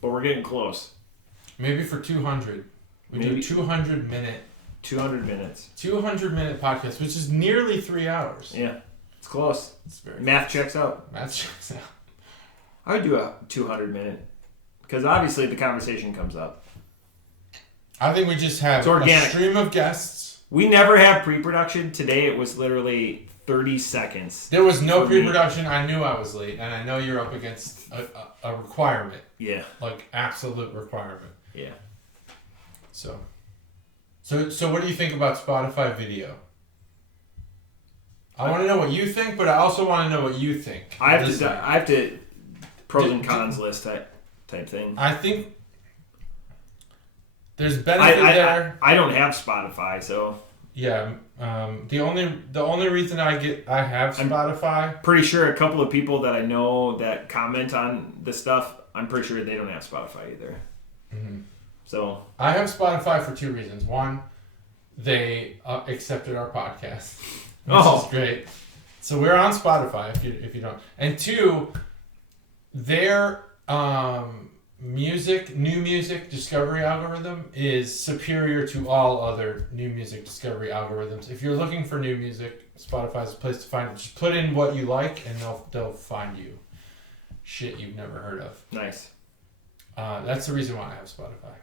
But we're getting close. Maybe for 200. We do 200 minute. 200 minutes. 200 minute podcast, which is nearly 3 hours. Yeah. It's close. It's very Math checks out. Math checks out. I would do a 200 minute. Because obviously the conversation comes up. I think we just have a stream of guests. We never have pre-production. Today it was literally 30 seconds. There was no pre-production. I knew I was late. And I know you're up against a requirement. Yeah. Like absolute requirement. Yeah. So So what do you think about Spotify video? I want to know what you think, but I also want to know what you think. I have to pros and cons list type thing. I think there's benefit there. I don't have Spotify, so yeah. The only reason I have Spotify. I'm pretty sure a couple of people that I know that comment on this stuff, I'm pretty sure they don't have Spotify either. Mm-hmm. So I have Spotify for two reasons. One, they accepted our podcast, which is great. So we're on Spotify if you don't. And two, their new music discovery algorithm is superior to all other new music discovery algorithms. If you're looking for new music, Spotify is a place to find it. Just put in what you like, and they'll find you shit you've never heard of. Nice. That's the reason why I have Spotify.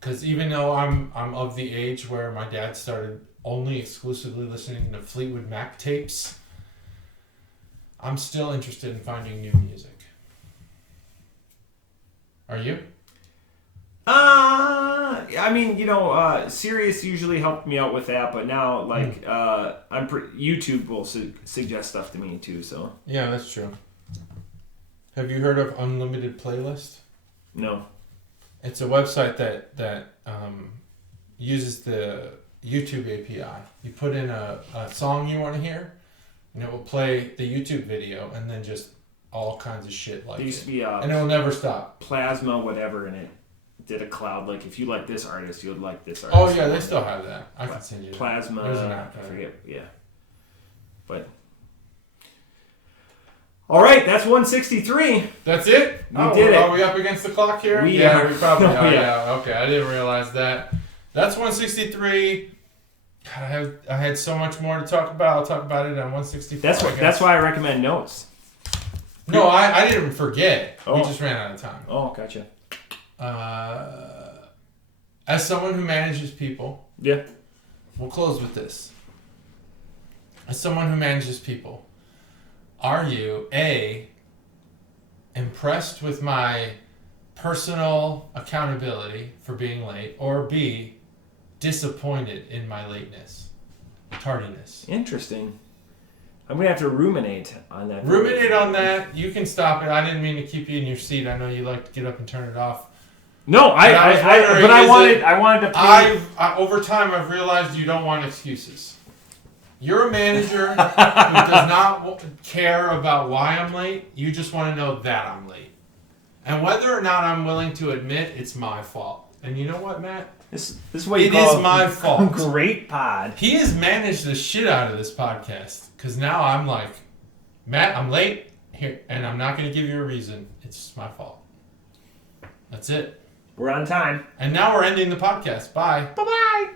Because even though I'm of the age where my dad started only exclusively listening to Fleetwood Mac tapes, I'm still interested in finding new music. Are you? I mean, Sirius usually helped me out with that, but now, YouTube will suggest stuff to me too, so. Yeah, that's true. Have you heard of Unlimited Playlist? No. It's a website that uses the YouTube API. You put in a song you want to hear, and it will play the YouTube video, and then just all kinds of shit like there used it. To be and it will never stop. Plasma, whatever, and it did a cloud. Like, if you like this artist, you would like this artist. Oh, yeah, they still have that. I can send you that. Plasma, There's an app. I forget, yeah. But... All right, that's 163. That's it? We did it. Are we up against the clock here? We probably are. Yeah. Yeah, okay. I didn't realize that. That's 163. God, I had so much more to talk about. I'll talk about it on 164. That's why I recommend notes. No, I didn't forget. Oh. We just ran out of time. Oh, gotcha. As someone who manages people, yeah, we'll close with this. As someone who manages people, are you A, impressed with my personal accountability for being late, or B, disappointed in my tardiness? Interesting. I'm going to have to ruminate on that. Ruminate on that. You can stop it. I didn't mean to keep you in your seat. I know you like to get up and turn it off. No, I wanted to play. Over time, I've realized you don't want excuses. You're a manager who does not care about why I'm late. You just want to know that I'm late. And whether or not I'm willing to admit it's my fault. And you know what, Matt? This is what you it call is my fault. Great pod. He has managed the shit out of this podcast. Because now I'm like, Matt, I'm late here, and I'm not going to give you a reason. It's my fault. That's it. We're on time. And now we're ending the podcast. Bye. Bye-bye.